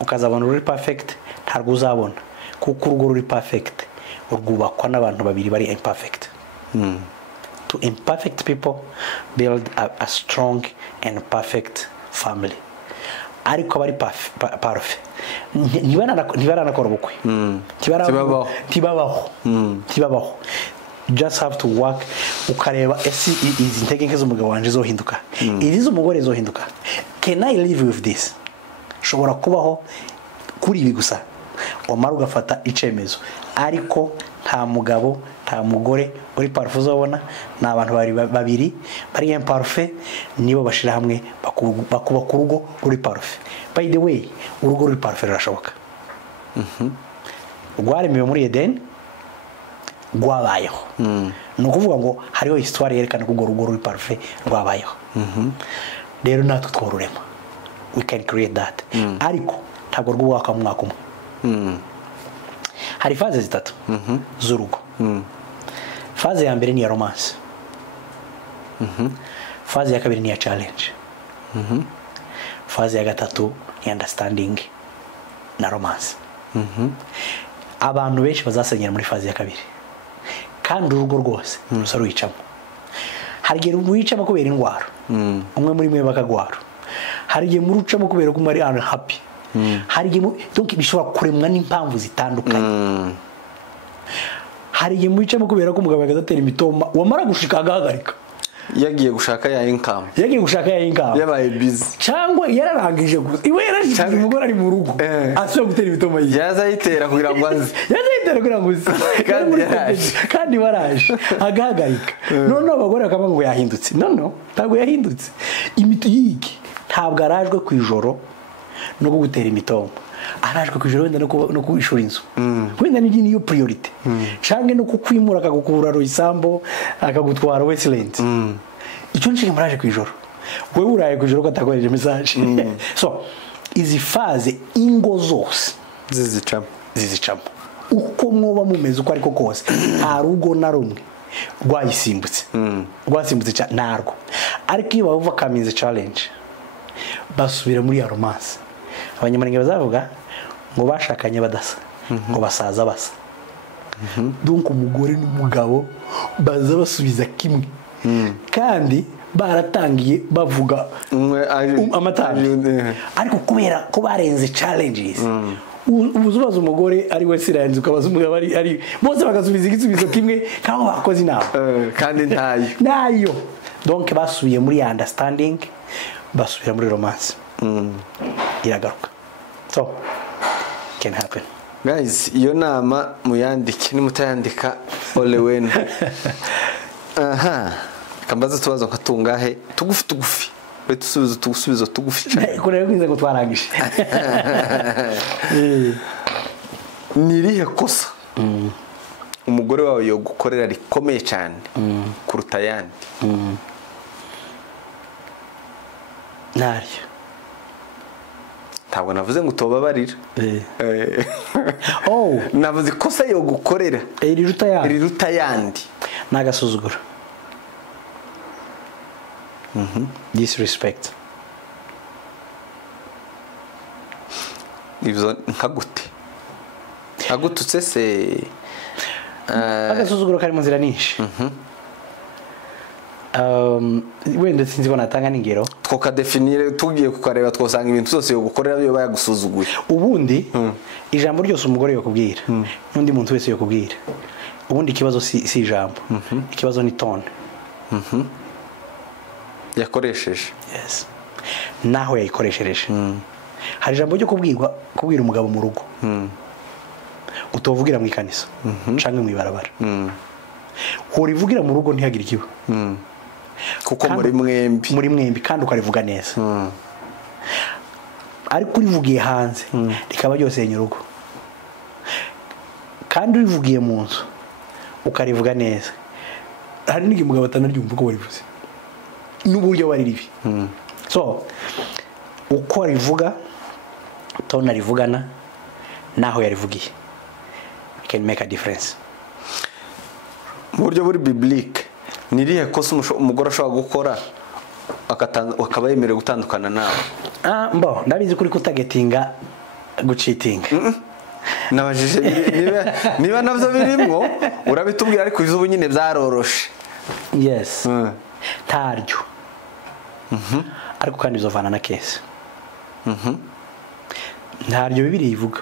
ukazabona uri perfect ntabwo uzabona kuko urugo ruri perfect urwubakwa n'abantu babiri bari imperfect. To imperfect people build a strong and perfect family. Ariko bari perfect ntibaranakora ubukwe, tibabaho. Just have to work ukareba ese izi ntege nke z'umugabo wanje zohinduka, izi z'umugore zohinduka. Can I live with this? Shobora kubaho kuri ibi gusa omara ugafata icemezo. Ariko nta mugabo nta mugore uri parfait uzabona, na abantu babiri bari imparfait nibo bashira hamwe bakubaka urugo ruri parfait. By the way urugo ruri parfait rurashoboka. Rwaremewe muri Eden rwabayeho. Ni ukuvuga ngo hariho histoire yerekana ko urwo rugo ruri parfait rwabayeho. Rero natwe tworurema, we can create that. Ariko ntabwo rwubaka mu mwaka umwe. Hari faze zitatu z'urugo. Faze ya mbere ni ya romance, faze ya kabiri ni ya challenge, faze ya gatatu ni understanding na romance. Abantu benshi bazasenyera muri faze ya kabiri kandi urugo rwose rusa ruhicamo. Hari igihe ruhicamo kubera indwara, umwe muri mwe bakagwara. Hari igihe murucamo kubera ko muri unhappy. Hari igihe donc bishobora kuremwa n'impamvu zitandukanye. Hari igihe muhicamo kubera ko umugabo yagatera imitoma wamara gushika agahagarika, yagiye gushaka ya income, yabaye busy cyangwa yararangije gusa iwe yarashyize umugore ari mu rugo asubira gutera imitoma yazayitera kugira ngo aze kandi baraje agahagarika. None abagore bakaba ngo yahindutse. Ntabwo yahindutse. Imiti yiki ntabwo arajwe ku ijoro no gutera imitoma, arajwe ku ijoro wenda no kwishura inzu, wenda niyo priority canke no kukwimura akagukura Roisambo akagutwara Westland. Icyo nshinga muraje ku ijoro, wewe uraye ku ijoro ko atakoreje message. So izi faze ingo zose zizicamo uko mwoba mumeze uko ariko kose nta rugo na rumwe rwasimbutse narwo. Ariko iyo bava kamize challenge basubira muri ya romance. Abanyamurenge bazavuga ngo bashakanye badasa ngo basaza basa donc umugore n'umugabo baza basubiza kimwe kandi baratangiye bavuga amatabi ariko kubera ko barenze challenges ubuzubaza umugore ari we siranze ukabaza umugabo ari bose bagasubiza igisubizo kimwe kandi bakoze inama kandi nayo donc basubiye muri understanding basubira muri romance iragaruka so can happen guys iyo nama muyandike nimutayandika Olewena aha kambaza tubazo nkatungahe tugufi tugusubizo tugufi kureba kwiza ngo twarangije nirihe kosa umugore wawe yo gukorera rikomeye cyane kuruta yandi naryo ntabwo navuze ngo utobabarira navuze ikosa yo gukorera riruta yandi nagasuzuguro disrespect ibyo nkagututse se agasuzuguro kari mu nzira nyinshi wenda sinzi ko natanga n'ingero twokadefinire tugiye kukareba twosanga ibintu byose yo gukorera byo bayagusuzuguye ubundi ijambo ryose umugore yakubwira n'undi muntu wese yakubwira ubundi ikibazo si ijambo ikibazo ni tone yakoresheje yes naho yayikoreshereje hari ijambo ryo kubwira umugabo mu rugo utovugira mu ikanisa canke mu ibarabara urivugira mu rugo ntihagire ikiba kuko muri mwembi kandi ukarivuga neza ariko urivugiye hanze rikaba ryose yenye urugo kandi urivugiye mu nzu ukarivuga neza hari n'igihe umugabo atanaryumva uko warivuze n'uburyo wari ribi so uko rivuga tone rivugana naho yarivugiye can make a difference mu buryo buri biblique nirihe kosa umugore ashobora gukora akaba yemerewe gutandukana nawe ndabizi kuri kutagetinga gucitinga nabajije niba navyo birimo urabitubwira ariko izubu nyine byaroroshe yes taryo ariko kandi bizovana na kese ntaryo bibiri ivuga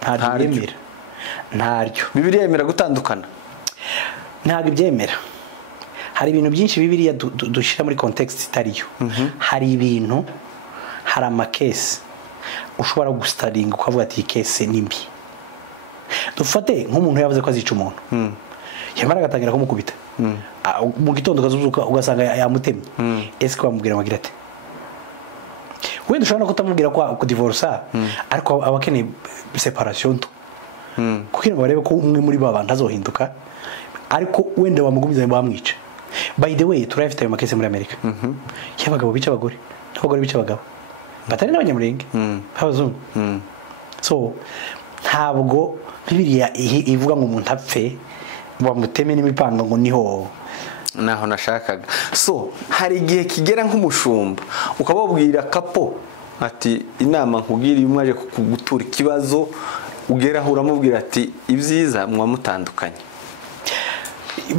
ntaryo yemera ntaryo bibiri yemera gutandukana ntabwo ibyemera hari ibintu byinshi bibiriya dushira muri context itariyo hari ibintu hari amakesi ushobora gustudyinga ukavuga ati kese nimbi dufate nk'umuntu yavuze ko azica umuntu yamara agatangira kumukubita mu gitondo ukazuka ugasanga yamutemye ese ko bamubwira amagira ati wenda ushobora no kutamubwira ko divorce ariko abakeneye separation to kugira ngo barebe ko umwe muri babandi azohinduka ariko wenda bamugumiza bamwica by the way turafite ayo makese muri Amerika y'abagabo bica abagore n'abagore bica abagabo batari n'abanyamurenge abazungu so ntabwo Bibiliya ivuga ngo umuntu apfe bamuteme n'imipanga ngo niho naho nashakaga so hari igihe kigera nk'umushumba ukababwira kapo ati inama nkubwiriye umwaje kugutura ikibazo ugera uramubwira ati ibyiza mwamutandukanye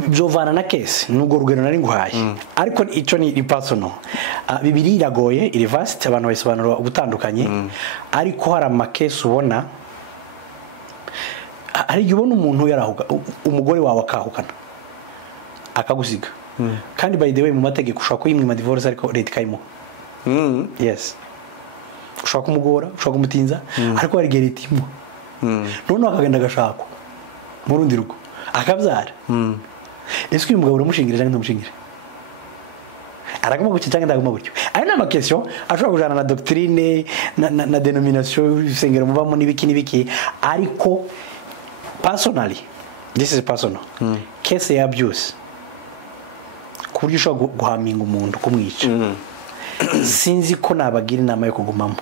byovana na kese nubwo rugero nari nguhaye ariko ico ni personal Bibiliya iragoye iri vast abantu bayisobanura gutandukanye ariko hari amakese ubona ari ubona umuntu yarahuga umugore wawe akahukana akagusiga kandi by the way mu mategeko ushaka kuyimwima divorce ariko leta ikayimo yes ushaka kumugora ushaka kumutinza ariko hari leta imwe none akagenda agashaka mu rundi rugo akabyara ese uyu mugabo uramushingira cyangwa ntamushingira aragomba gucya cyangwa ndagomba gutyo ari na question ashobora kujana na doctrine na denomination isengero mubamo n'ibiki ariko personally this is personal case ya abuse kuryo ushobora guhaminga umuntu kumwica sinzi ko nabagira inama yo kugumamo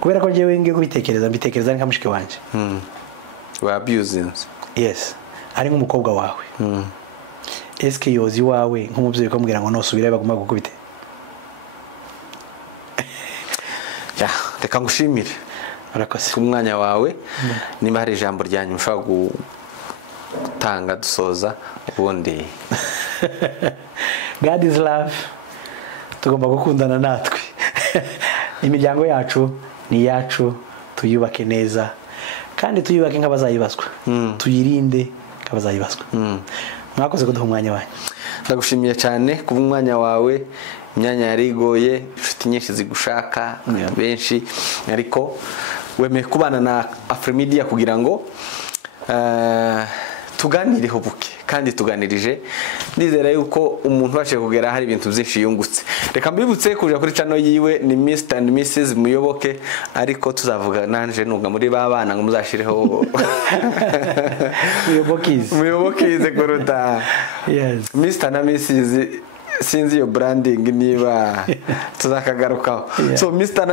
kubera ko ngiye ngiye kubitekereza nka mushike wanje wa abusing yes ari nk'umukobwa wawe eske yozi wawe nk'umubyeyi ukamubwira ngo nosubire bagomba gukubite ya reka ngushimire Murakoze. ku mwanya wawe niba hari ijambo ryanyu ushobora gutanga dusoza ubundi. God is love. Tugomba gukundana natwe. Imiryango yacu ni yacu, tuyubake neza kandi tuyubake nk'abazayibazwa. Tuyirinde nk'abazayibazwa. Mwakoze kuduha umwanya wanyu. Ndagushimiye cyane ku mwanya wawe. Imyanya yarigoye, inshuti nyinshi zigushaka benshi, ariko wemeye kubana na Afrimedia kugira ngo tuganireho buke kandi tuganirije. Ndizera yuko umuntu waje kugera hari ibintu byinshi yungutse. Reka mbibutse kuja kuri channel yiwe ni Mr and Mrs Muyoboke, ariko tuzavuga nanje nunga muri babana ngo muzashireho Muyobokize kuruta Yes. Mr na Mrs sinzi iyo branding niba tuzakagarukaho. So Mr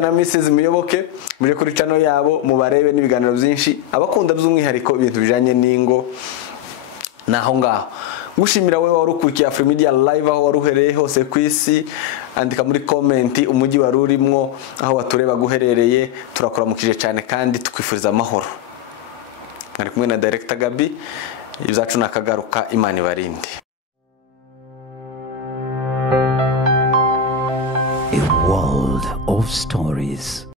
na Mrs Muyoboke muje kuri channel yabo mubarebe n'ibiganiro byinshi, abakunda by'umwihariko ibintu bijanye n'ingo naho ngaho. Ngushimira wewe warukukiye Afrimedia live aho waruhereye hose kwisi. Andika muri comment umujyi warurimwo aho watureba guherereye. Turakuramukije cyane kandi tukwifuriza amahoro. Nari kumwe na Director Gabi, izacu nakagaruka. Imana ibarinde. A world of stories.